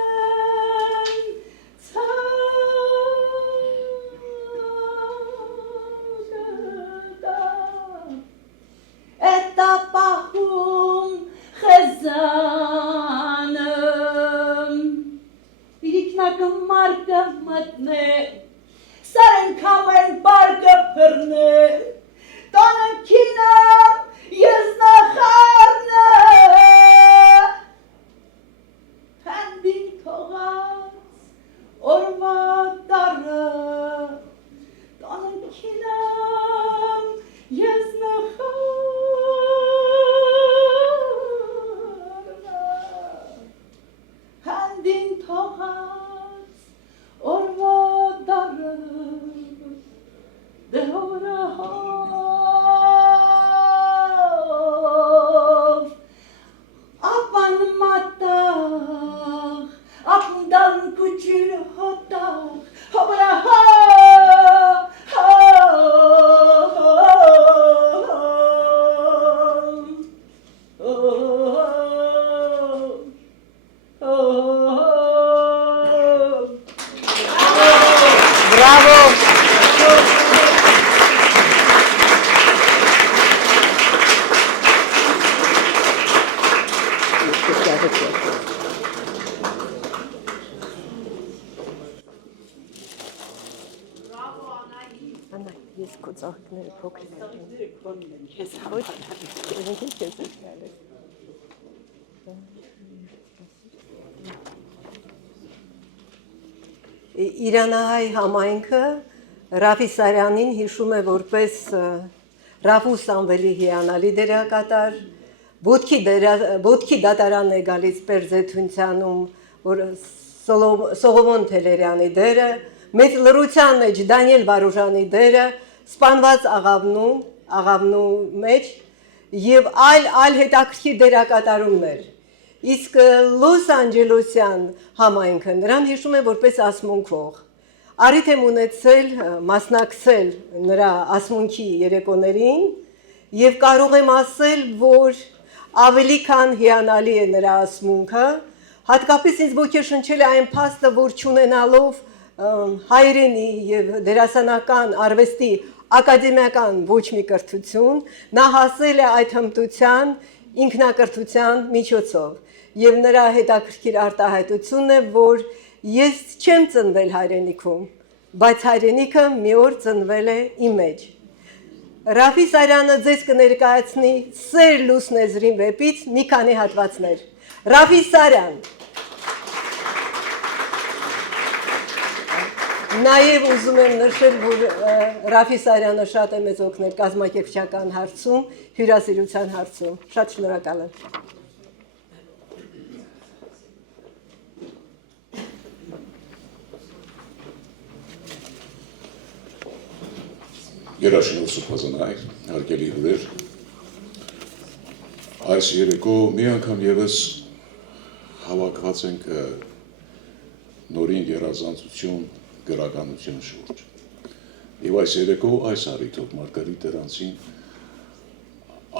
etapahum xezanım, biriknakım Իրանահայ համայնքը Ռաֆի Սարյանին հիշում է որպես Ռաֆուս Սամվելի հիանալի դերակատար, Ոտքի դատարանն է գալիս Պերզեթունցյանում, որ Սողոմոն Թելերյանի դերը, մեծ լռության մեջ Դանիել Վարուժանի դերը, սպանված աղավնու մեջ եւ այլ հետաքրքիր դերակատարումներ։ Իսկ Լոս Անջելոսյան համայնքը նրան հիշում է որպես ասմունքող։ Առիթ եմ ունեցել մասնակցել նրա ասմունքի երեկոներին եւ կարող եմ ասել, որ ավելի քան հիանալի է նրա ասմունքը, հատկապես ինձ ոգեշնչել է այն փաստը, որ չունենալով հայրենի եւ դերասանական արվեստի ակադեմիական ոչ մի կրթություն, նա հասել է այդ հմտության ինքնակրթության միջոցով։ Եվ նրա հետաքրքիր արտահայտությունն է, որ ես չեմ ծնվել հայրենիքում, բայց հայրենիքը մի օր ծնվել է իմ մեջ։ Ռաֆի Սարյանը ձեզ կներկայացնի Սեր լուսնեզրին վեպից մի քանի հատվածներ։ Ռաֆի Սարյան։ Նաև ուզում եմ նշել, որ Ռաֆի Սարյանը շատ է մեզ օգնել կազմակերպչական հարցում, հյուրասիրության հարցում։ Շատ շնորհակալ եմ։ Երաշնոր Սուփազանայր, հարգելի հյուրեր, այս երեկո մի անգամ եւս հավաքված ենք նորին երազանցություն գրականության շուրջ։ Եվ այս երեկո այս առիթով Մարգարիտ Դերանցին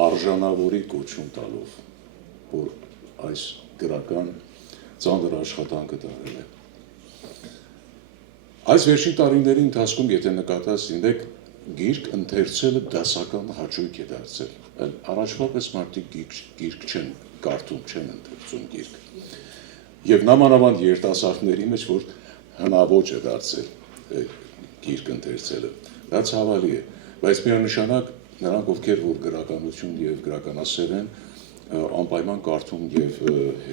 արժանավորի կոչում տալով, որ այս գրական ծանր աշխատանքը տարել է։ Այս վերջին տարիների ընթացքում, եթե նկատած լինեք, գիրք ընթերցելը դասական հաճույք է դարձել։ Առաջվա պես մարդիկ գիրք չեն կարդում, չեն ընթերցում գիրք։ Եվ նամանավանդ երիտասարդների մեջ, որ հնաոճ է դարձել գիրք ընթերցելը։ Դա ցավալի է, բայց միանշանակ նրանք, ովքեր որ գրականություն եւ գրականասեր են, անպայման կարդում եւ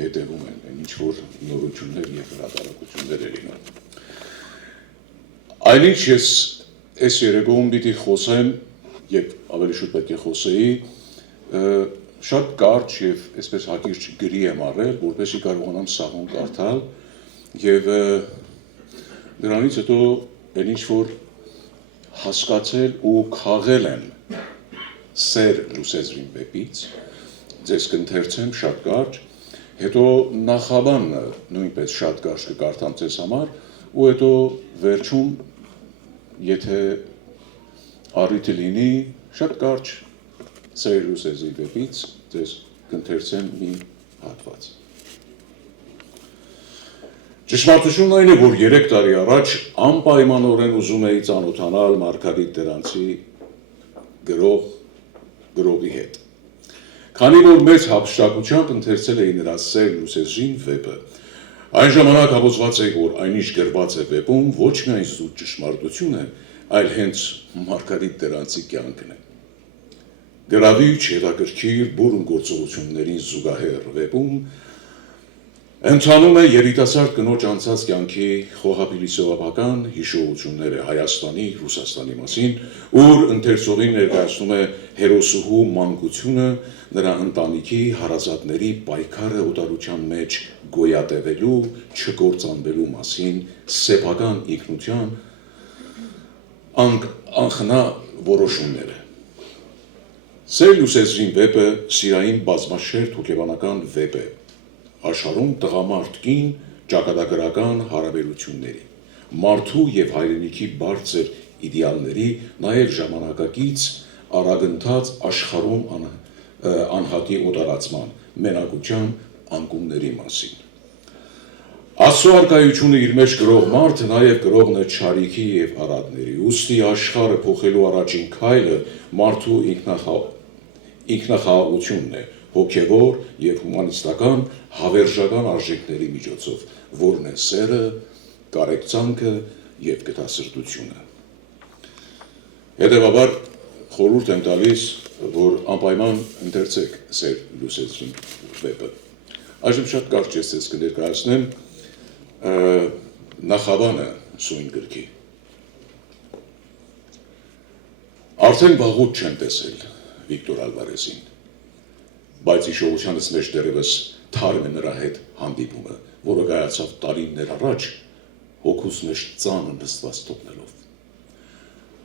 հետևում են, ինչ որ նորություններ եւ հրատարակություններ լինում։ Այլինչ ես այս երեկոում պիտի խոսեմ եւ ավելի շուտ պետք է խոսեի շատ կարճ եւ այսպես հակիրճ գրի եմ առել, որպեսզի կարողանամ սահուն կարդալ եւ դրանից հետո այն ինչ որ հասկացել ու քաղել եմ Սեր լուսեզրին վեպից, ձեզ կընթերցեմ շատ կարճ, հետո նախաբանը նույնպես շատ կարճ կկարդամ ձեզ համար ու հետո վերջում եթե առիթ լինի շատ կարճ Սեր լուսեզրի վեպից ձեզ կընթերցեմ մի հատված։ Ճշմարտությունն այն է, որ 3 տարի առաջ անպայմանորեն ուզում էի ծանոթանալ Մարգարիտ Դերանցի գրողի հետ։ Քանի որ մեծ հափշտակությամբ ընթերցել էի նրա Սեր լուսեզրին վեպը, այն ժամանակ համոզված էի, որ այնինչ գրված է վեպում ոչ միայն զուտ ճշմարտություն է, այլ հենց Մարգարիտ Դերանցի կյանքն է։ Գրավիչ, հետաքրքիր, բուրըն գործողություններին զուգահեռ վեպում ընթանում է երիտասարդ կնոջ անցած կյանքի խոհափիլիսովական հիշողությունները Հայաստանի, Ռուսաստանի մասին, ուր ընթերցողին ներկայացնում է հերոսուհու մանկությունը, նրա ընտանիքի հարազատների պայքարը օտարության մեջ գոյատևելու, չկործանվելու մասին, սեփական ինքնության անխնա որոշումները։ Սեր լուսեզրին վեպը սիրային բազմաշերտ հոգեբանական վեպ է, աշխարհում տղամարդ կին ճակատագրական հարաբերությունների, մարդու եւ հայրենիքի բարձր իդեալների, նաեւ ժամանակակից արագընթաց աշխարհում անհատի օտարացման, մենակության անկումների մասին։ Աստծո արկայությունը իր մեջ գրող մարդը նաև գրողն է չարիքի եւ արատների, ուստի աշխարհը փոխելու առաջին քայլը մարդու ինքնախաղաղությունն է, հոգևոր եւ հումանիստական հավերժական արժեքների միջոցով, որն է սերը, կարեկցանքը եւ գթասրտությունը։ Հետևաբար խորհուրդ եմ տալիս, որ անպայման ընթերցեք Սեր Լուսեզրին վեպը։ Այժմ շատ կարճ ես ձեզ կներկայացնեմ նախաբանը սույն գրքի։ Արդեն վաղուց չեմ տեսել Վիկտոր Ալվարեզին, բայց հիշողությանս մեջ դեռևս թարմ է նրա հետ հանդիպումը, որը կայացավ տարիներ առաջ հոգուս մեջ ծանր նստված թողնելով։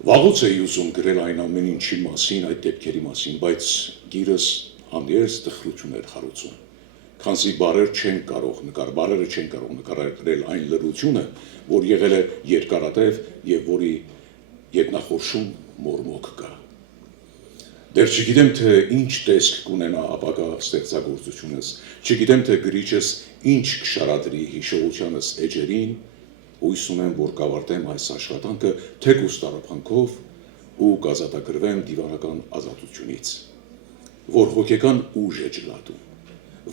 Վաղուց էի ուզում գրել այն ամեն ինչի մասին, այդ դեպքերի մասին, բայց գիրս հանդերձ տխրություն էր խարուցում, քանզի բարերը չեն կարող նկարագրել այն լրությունը, որ եղել է երկարատև եւ որի ետնախորշում մորմոք կա։ Դեռ չգիտեմ, թե ինչ տեսք կունենա ապագա ստեղծագործությունս, չգիտեմ, թե գրիչս ինչ կշարադրի հիշողությանս էջերին, հույս ունեմ, որ կավարտեմ այս աշխատանքը թեկուզ տառապանքով ու կազատագրվեմ դիվանական ազատությունից, որ հոգեկան ուժ է ջլատում,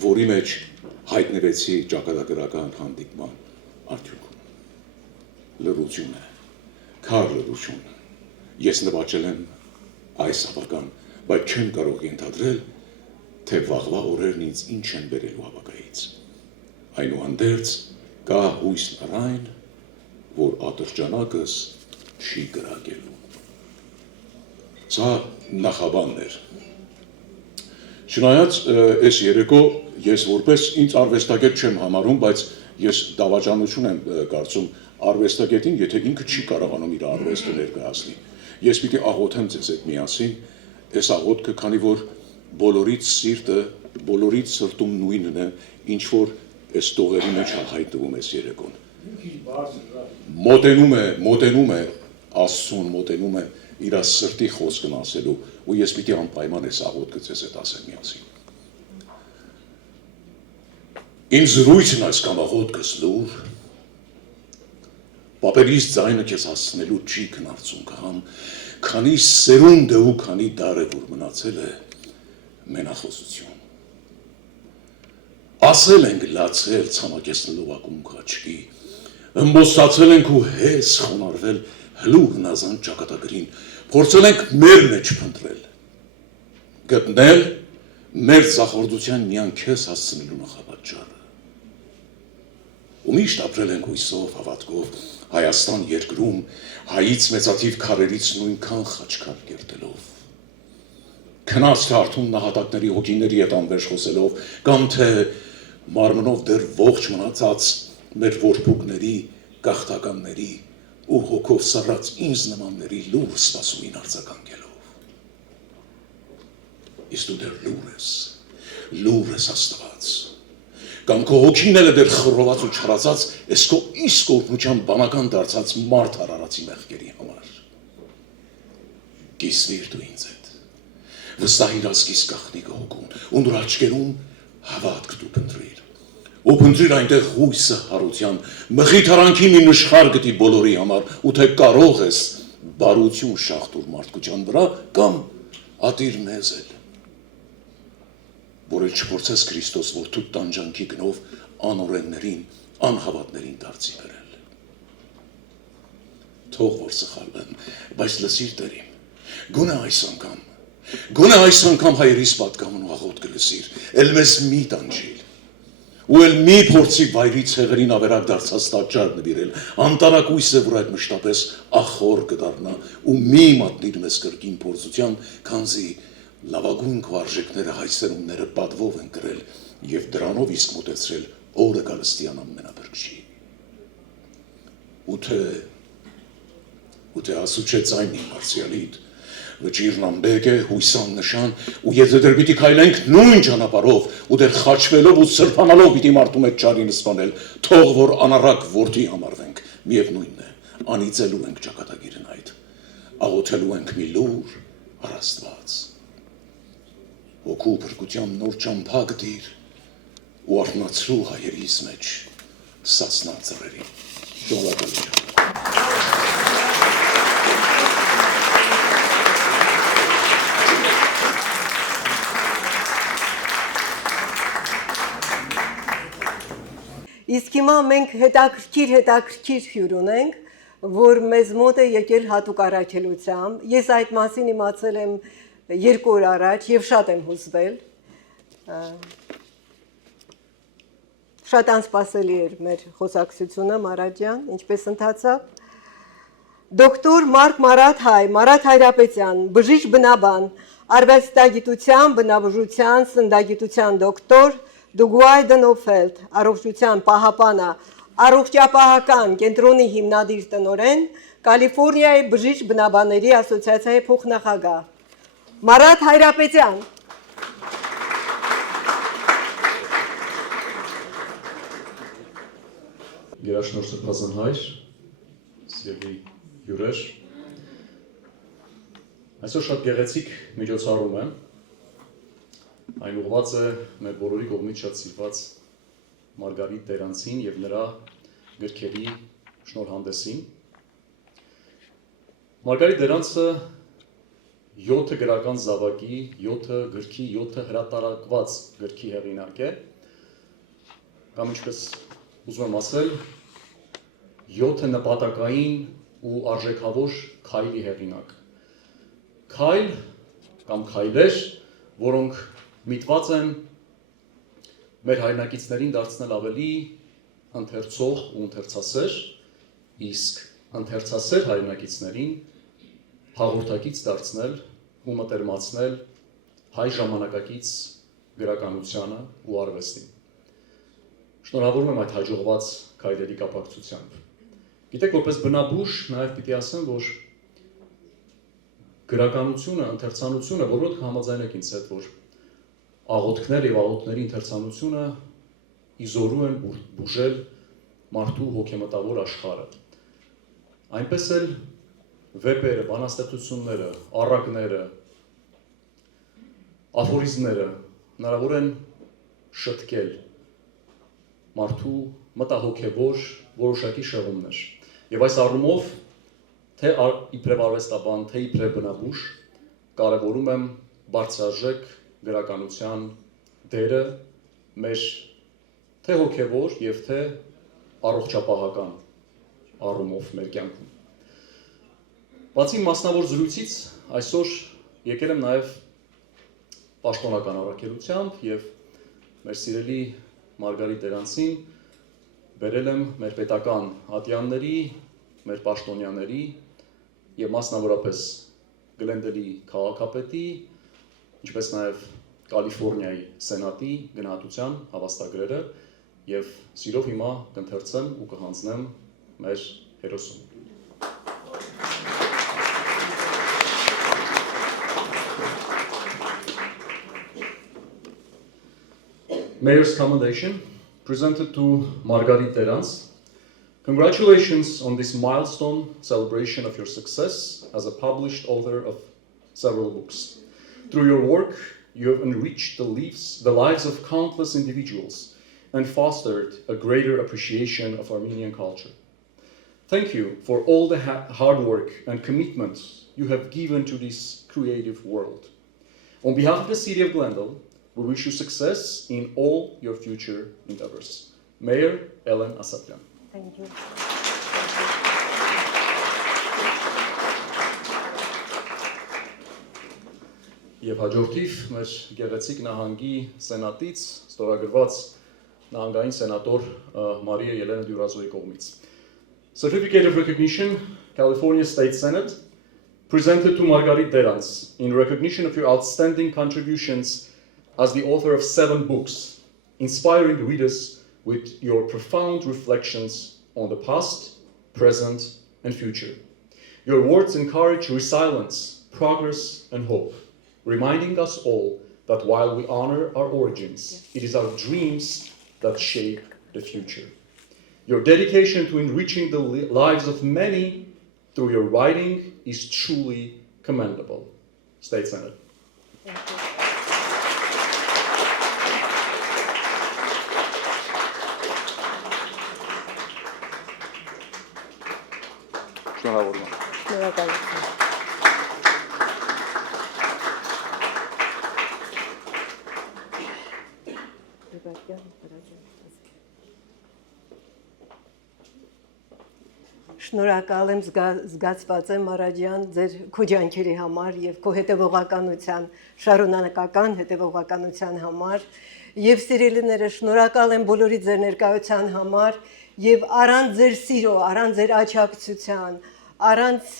որի մեջ հայտնվեցի ճակատագրական հանդիպման արդյունքում։ Լռություն է, քար լռություն։ Ես նվաճել եմ այս ապագան, բայց չեմ կարող ենթադրել, թե վաղվա օրերն ինձ ինչ են բերելու ապագայից։ Այնուհանդերձ կա հույս նրան, որ ատրճանակս չի գրակելու։ Սա նախաբանն էր։ Չնայած այս երեկո ես որպես ինձ արվեստագետ չեմ համարում, բայց ես դավաճանություն եմ կարծում արվեստագետին, եթե ինքը չի կարողանում իր արվեստը ներկայացնի։ Ես պիտի աղոթեմ ձեզ հետ միասին, այս աղոթքը, քանի որ բոլորից սրտում նույնն է, ինչ որ այս տողերի մեջ հայտնվում է երեկոն։ Մոտենում է Աստծուն, մոտենում է իր սրտի խոսքն ասելու, ու ես պիտի անպայման այս աղոթքը ձեզ հետ ասեմ միասին։ Իմ զրույցն այս կամ աղոթքս լուր, պապերիս ձայնը քեզ հասցնելու չի քնարցում կհամ, քանի սերունդ է ու քանի դար է, որ մնացել է մենախոսություն։ Ասել ենք լացել ցամաքեսնելով ակունք աչքի, ըմբոստացել ենք ու հես խոնարվել հլուր նազան ճակատագրին, փորձել ենք մեր մեջ փնտրել, գտնել մեր ծախորդության միան քեզ հասցնելու նախապատճառը։ Ու միշտ ապրել ենք հույսով, հավատքով, Հայաստան երկրում, հայից մեծաթիվ քարերից նույնքան խաչքար կերտելով։ Քնած թե արթուն նահատակների հոգիների հետ անվերջ խոսելով, կամ թե մարմնով դեռ ողջ մնացած մեր որբուկների, գաղթականների ու հոգով սառած ինձ նմանների լուր սպասումին արձագանքելով։ Իսկ դու դեռ լուր ես Աստված, կամ քո հոգին էլ է դեռ խռոված ու չարացած, ես քո իսկ օրհնության բանական դարձած մարդ արարածի մեղքերի համար։ Կիսվիր դու ինձ հետ, վստահիր ասկիս գաղտնիքը հոգուն, ու նոր աչքերում հավատք դու փնտրիր, ու փնտրիր այնտեղ հույսը հարության, մխիթ արանքի մի նշխար գտի բոլորի համար, ու թե կարող ես բարություն շախտուր մարդկության վրա, կամ ատիր մեզ էլ, որ էլ չփորձես Քրիստոս որդու տանջանքի գնով անօրեններին, անհավատներին դարձի բերել։ Թող որ սխալվեմ, բայց լսիր Տերիմ, գոնե այս անգամ հայերիս պատգամն ու աղոթքը լսիր, էլ մեզ մի տանջիլ, ու էլ մի փորձի վայրի ցեղերին ավերակ դարձած տաճար նվիրել, անտարակույս է, որ այդ մշտապես ախոր կդառնա, ու մի մատնիր մեզ կրկին փորձության, քանզի լավագույն քո արժեքները հայցերումները պատվով են գրել եւ դրանով իսկ մտածրել օրը գալստյան ամենաբրգչի։ Ու թե ասուչե ձայն իմ մարսիալիդ, վճիրն ամբեգ է, հույսան նշան, ու եթե դեռ պիտի քայլենք նույն ճանապարհով, ու դեռ խաչվելով ու սրբանալով պիտի մարդու մեջ ճարին սպանել, թող որ անառակ որդի համարվենք, միևնույնն է, անիծելու ենք ճակատագիրն այդ, աղոթելու ենք մի լուր առաստված։ Հոգու փրկության նոր ճամփա գտիր ու արթնացրու հայերիս մեջ սասնած ծռերին։ Ժողովուրդ։ Իսկ հիմա մենք հետաքրքիր հյուր ունենք, որ մեզ մոտ է եկել հատուկ առաքելությամբ։ Ես այդ մասին իմացել եմ 2 օր առաջ եւ շատ եմ հուզվել։ Շատ անսպասելի էր մեր խոսակցությունը, Մարաջյան, ինչպես ընթացավ։ Դոկտոր Մարկ Մարաթ Հայրապետյան, բժիշկ բնաբան, արվեստագիտության, բնաբուժության, սննդագիտության դոկտոր, Դուգուայ Դնոֆելդ, առողջության պահապանը, առողջապահական կենտրոնի հիմնադիր տնօրեն, Կալիֆոռնիայի բժիշկ բնաբանների ասոցիացիայի փոխնախագահ։ Մարաթ Հայրապետյան։ Երաշնոր Սրբազան հայր, սիրելի հյուրեր, այսօր շատ գեղեցիկ միջոցառում է, այն ուղղված է մեր բոլորի կողմից շատ սիրված Մարգարիտ Դերանցին և նրա գրքերի շնորհանդեսին։ Մարգարիտ Դերանցը 7 գրական զավակի, 7 գրքի, 7 հրատարակված գրքի հեղինակ է, կամ ինչպես ուզում եմ ասել, 7 նպատակային ու արժեքավոր քայլի հեղինակ։ Քայլ կամ քայլեր, որոնք միտված են մեր հայրենակիցներին դարձնել ավելի ընթերցող ու ընթերցասեր, իսկ ընթերցասեր հայրենակիցներին հաղորդակից դարձնել ու մտերմացնել հայ ժամանակակից գրականությանը ու արվեստին։ Շնորհավորում եմ այդ հաջողված քայլերի կապակցությամբ։ Գիտեք, որպես բնաբուժ նաև պիտի ասեմ, որ գրականությունը, ընթերցանությունը, բոլորդ կհամաձայնեք ինձ հետ, որ աղոթքներ և աղոթքների ընթերցանությունը իզորու են բուժել մարդու հոգեմտավոր աշխարհը։ Այնպես էլ վեպերը, բանաստեղծությունները, առակները, աֆորիզմները հնարավոր են շտկել մարդու մտահոգևոր որոշակի շեղումներ։ Եվ այս առումով, թե իբրև արվեստաբան, թե իբրև բնաբուժ, կարևորում եմ բարձրաժեք գրականության դերը մեր թե հոգևոր և թե առողջապահական առումով մեր կյանքում։ Բացի մասնավոր զրույցից, այսօր եկել եմ նաև պաշտոնական առաքելությամբ և մեր սիրելի Մարգարիտ Դերանցին բերել եմ մեր պետական ատյանների, մեր պաշտոնյաների և մասնավորապես Գլենդելի քաղաքապետի, ինչպես նաև Կալիֆոռնիայի սենատի գնահատության հավաստագրերը և սիրով հիմա կընթերցեմ ու կհանձնեմ մեր հերոսուն։ Mayor's Commendation, presented to Margarit Derans. Congratulations on this milestone celebration of your success as a published author of several books. Through your work, you have enriched the lives of countless individuals and fostered a greater appreciation of Armenian culture. Thank you for all the hard work and commitment you have given to this creative world. On behalf of the City of Glendale, we wish you success in all your future endeavors. Mayor Ellen Asatyan. Thank you. Եվ հաջորդիվ մեր գեղեցիկ նահանգի սենատից ստորագրված նահանգային սենատոր Մարիա Ելենա Դյուրազոյի կողմից։ Certificate of Recognition, California State Senate, presented to Margarit Derans in recognition of your outstanding contributions as the author of 7 books, inspiring readers with your profound reflections on the past, present, and future. Your words encourage resilience, progress, and hope, reminding us all that while we honor our origins, it is our dreams that shape the future. Your dedication to enriching the lives of many through your writing is truly commendable. State Senate. Thank you. Շնորհակալություն։ Շնորհակալ եմ, զգացված եմ Մարաջյան ձեր քո ջանքերի համար եւ քո հետեւողականության, շարունակական հետեւողականության համար եւ սիրելիները շնորհակալ եմ բոլորի ձեր ներկայության համար եւ առանց ձեր սիրո, առանց ձեր աջակցության, առանց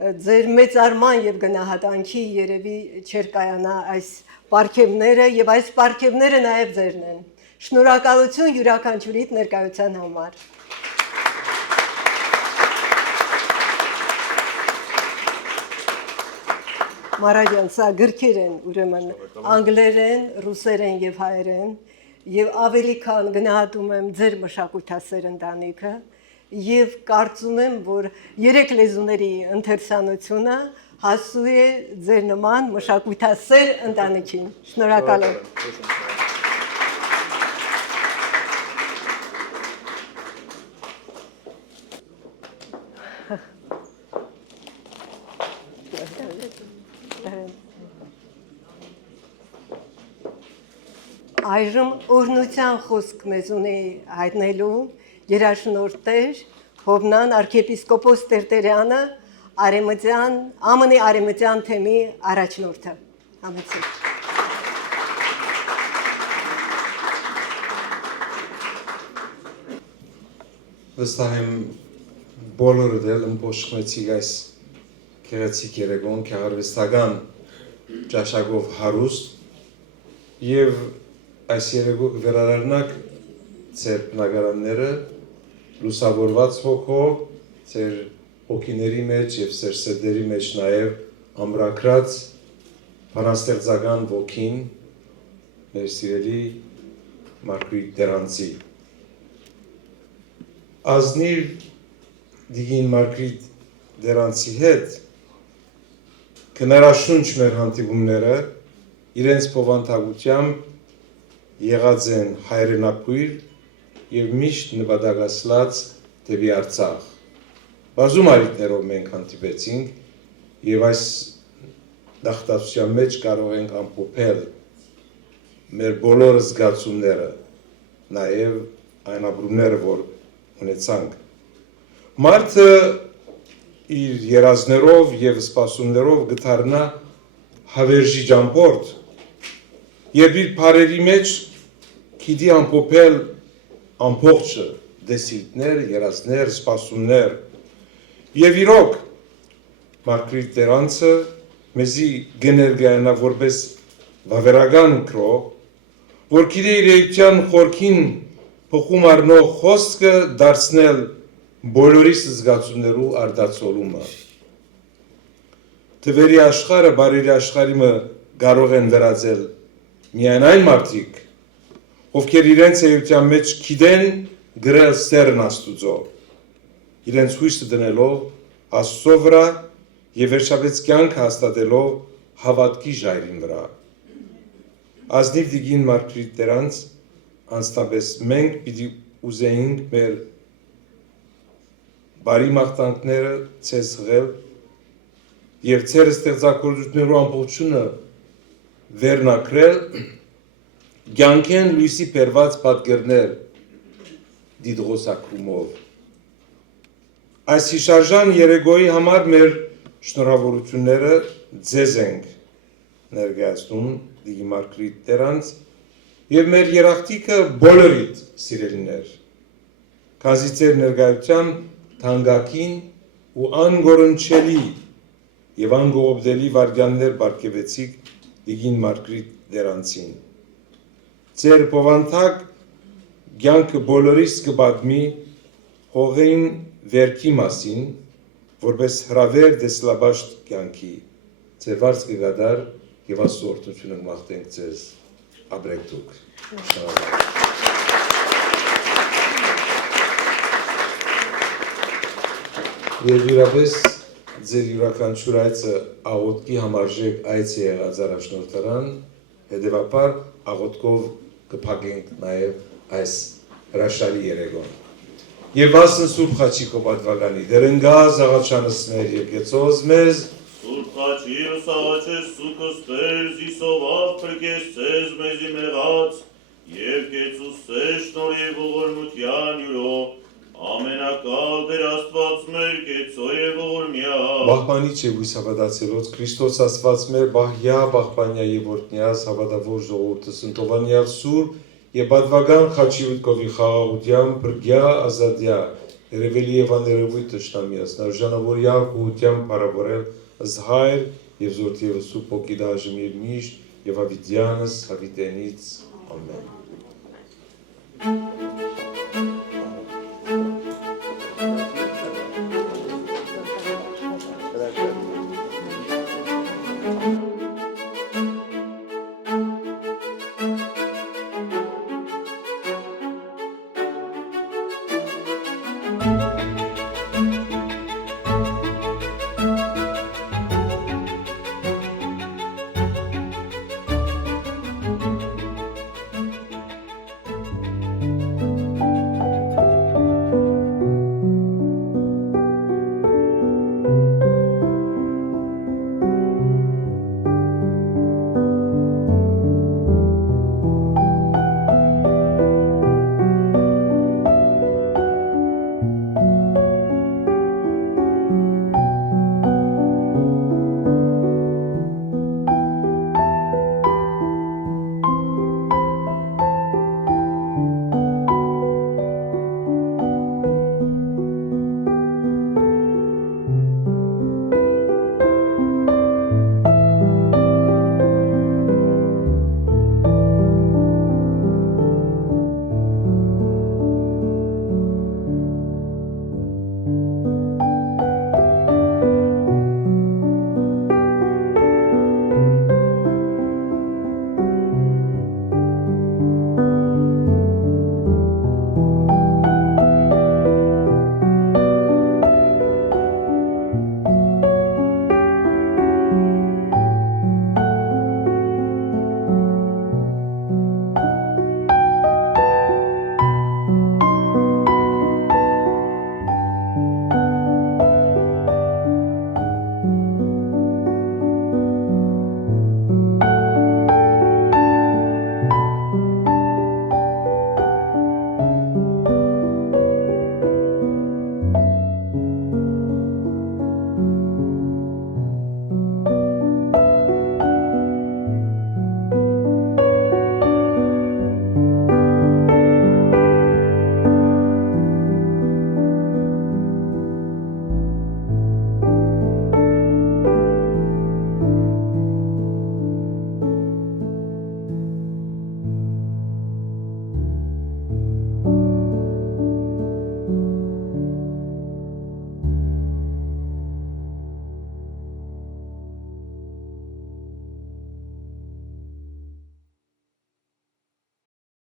ձեր մեծարման եւ գնահատանքի երևի չեր կայանա այս պարգևները եւ այս պարգևները նաեւ ձերն են։ Շնորհակալություն յուրաքանչյուրիդ ներկայության համար։ Մարաջյան, սա գրքեր են, ուրեմն անգլերեն, ռուսերեն եւ հայերեն, եւ ավելի քան գնահատում եմ ձեր մշակութասեր ընտանիքը եւ կարծում եմ, որ երեք լեզուների ընթերցանությունը հասու է ձեր նման մշակութասեր ընտանիքին։ Շնորհակալ եմ։ Այժմ օրհնության խոսք մեզ ունի հայտնելու երաշնորհ Հովնան arczepiskopos Տերտերյանը ԱՄՆ-ի արևմտյան թեմի առաջնորդը։ Համեցեք։ Վստահ եմ բոլորը դել ըմբոշխմեցիք այս գեղեցիկ երեկոն քեղարվեստական ճաշակով հարուստ եւ այս երեկո վերադառնաք ձեր բնակարանները լուսավորված հոգով, ձեր հոգիների մեջ եւ ձեր սերդերի մեջ նաեւ ամրագրած բանաստեղծական ոգին մեր սիրելի Մարգարիտ Դերանցի։ Ազնիվ դիգին Մարգարիտ Դերանցի հետ կներաշունչ մեր հանդիպումները իրենց փոխանցությամբ եղած են հայրենակույր եւ միշտ նպատակասլաց դեպի Արցախ։ Բազում արիտներով մենք հանդիպեցինք եւ այս դախտացության մեջ կարող ենք ամփոփել մեր բոլոր զգացումները, նաեւ այն ապրումները, որ ունեցանք։ Մարդը իր երազներով եւ սպասումներով գտարնա հավերժի ճամփորդ եւ իր բարերի մեջ գիտի ամփոփել ամբողջը դեսիլներ, երազներ, սպասումներ եւ իրոք Մարգարիտ Դերանցը մեզի գներգայանա որպես վավերական գրող, որ գիտի իր էության խորքին փոխում առնող խոսքը դարձնել բոլորի զգացումներու արդացոլումը։ Թվերի աշխարհը բարերի աշխարհը կարող են վերածել միայն այն մարդիկ, ովքեր իրենց էության մեջ գիտեն գրել սերն Աստուծո, իրենց հույսը դնելով Աստծո վրա եւ վերջապես կյանք հաստատելով հավատքի ժայռին վրա։ Ազնիվ դիգին Մարգարիտ Դերանց անստապես մենք պիտի ուզեինք մեր բարի մաղթանքները ցես հղել եւ ցեր ստեղծագործություններու ամբողջությունը վերնակրել կյանքեն լույսի բերված պատկերներ դիդրոսակրումով։ Այս հիշարժան երեկոյի համար մեր շնորհավորությունները ձեզ ենք ներկայացնում դիգի Մարգարիտ Դերանց եւ մեր երախտիկը բոլորիդ սիրելիներ։ Քանզի ձեր ներկայությամբ թանկագին ու անգորընչելի եւ անգողոբդելի վարգյաններ բարգեւեցիք դիգին Մարգարիտ Դերանցին։ Ձեր փոխանցակ կյանքը բոլորիս կպատմի հողին վերքի մասին, որպես հրավեր դեսլաբաշտ կյանքի։ Ձեր վարձ կգադար եւ Աստծո օրհնությունը մաղթենք ձեզ ապրեք։ Եվ յուրապես ձեր յուրաքանչյուր այցը աղոթքի համարժեք այց է եղած առաջնորդարան, հետևաբար աղոթքով կփակենք նաև այս հրաշալի երեկոն։ Եվ վասն Սուրբ Խաչի կոպատվականի դերընգազ աղաչանսներ եկեցոզ մեզ Սուրբ Խաչի ուսաղաչես սուքս տեր զիսովավ պրկեսցես մեզի մեղած և կեցուսես շնորհի ողորմության յուրո ամենակալ Տեր Աստված մեր կեցո եւ օրմյա Բահբանի չևույս հավատացելոց Քրիստոս Աստված մեր բահյա բահբանյա եւ օրտնյաս հավատավոր ժողովուրդս ընտովանյալ սուր եւ բադվագան խաչի ուտկովի խաղաղության բրգյա ազատյա երևելի եւ աներևույթ տշնամիաս նարժանավորյա կուտյամ բարաբարել զհայր եւ զորթ եւ սուպ օկիդաժ մեր միշտ եւ ավիդյանս հավիտենից ամեն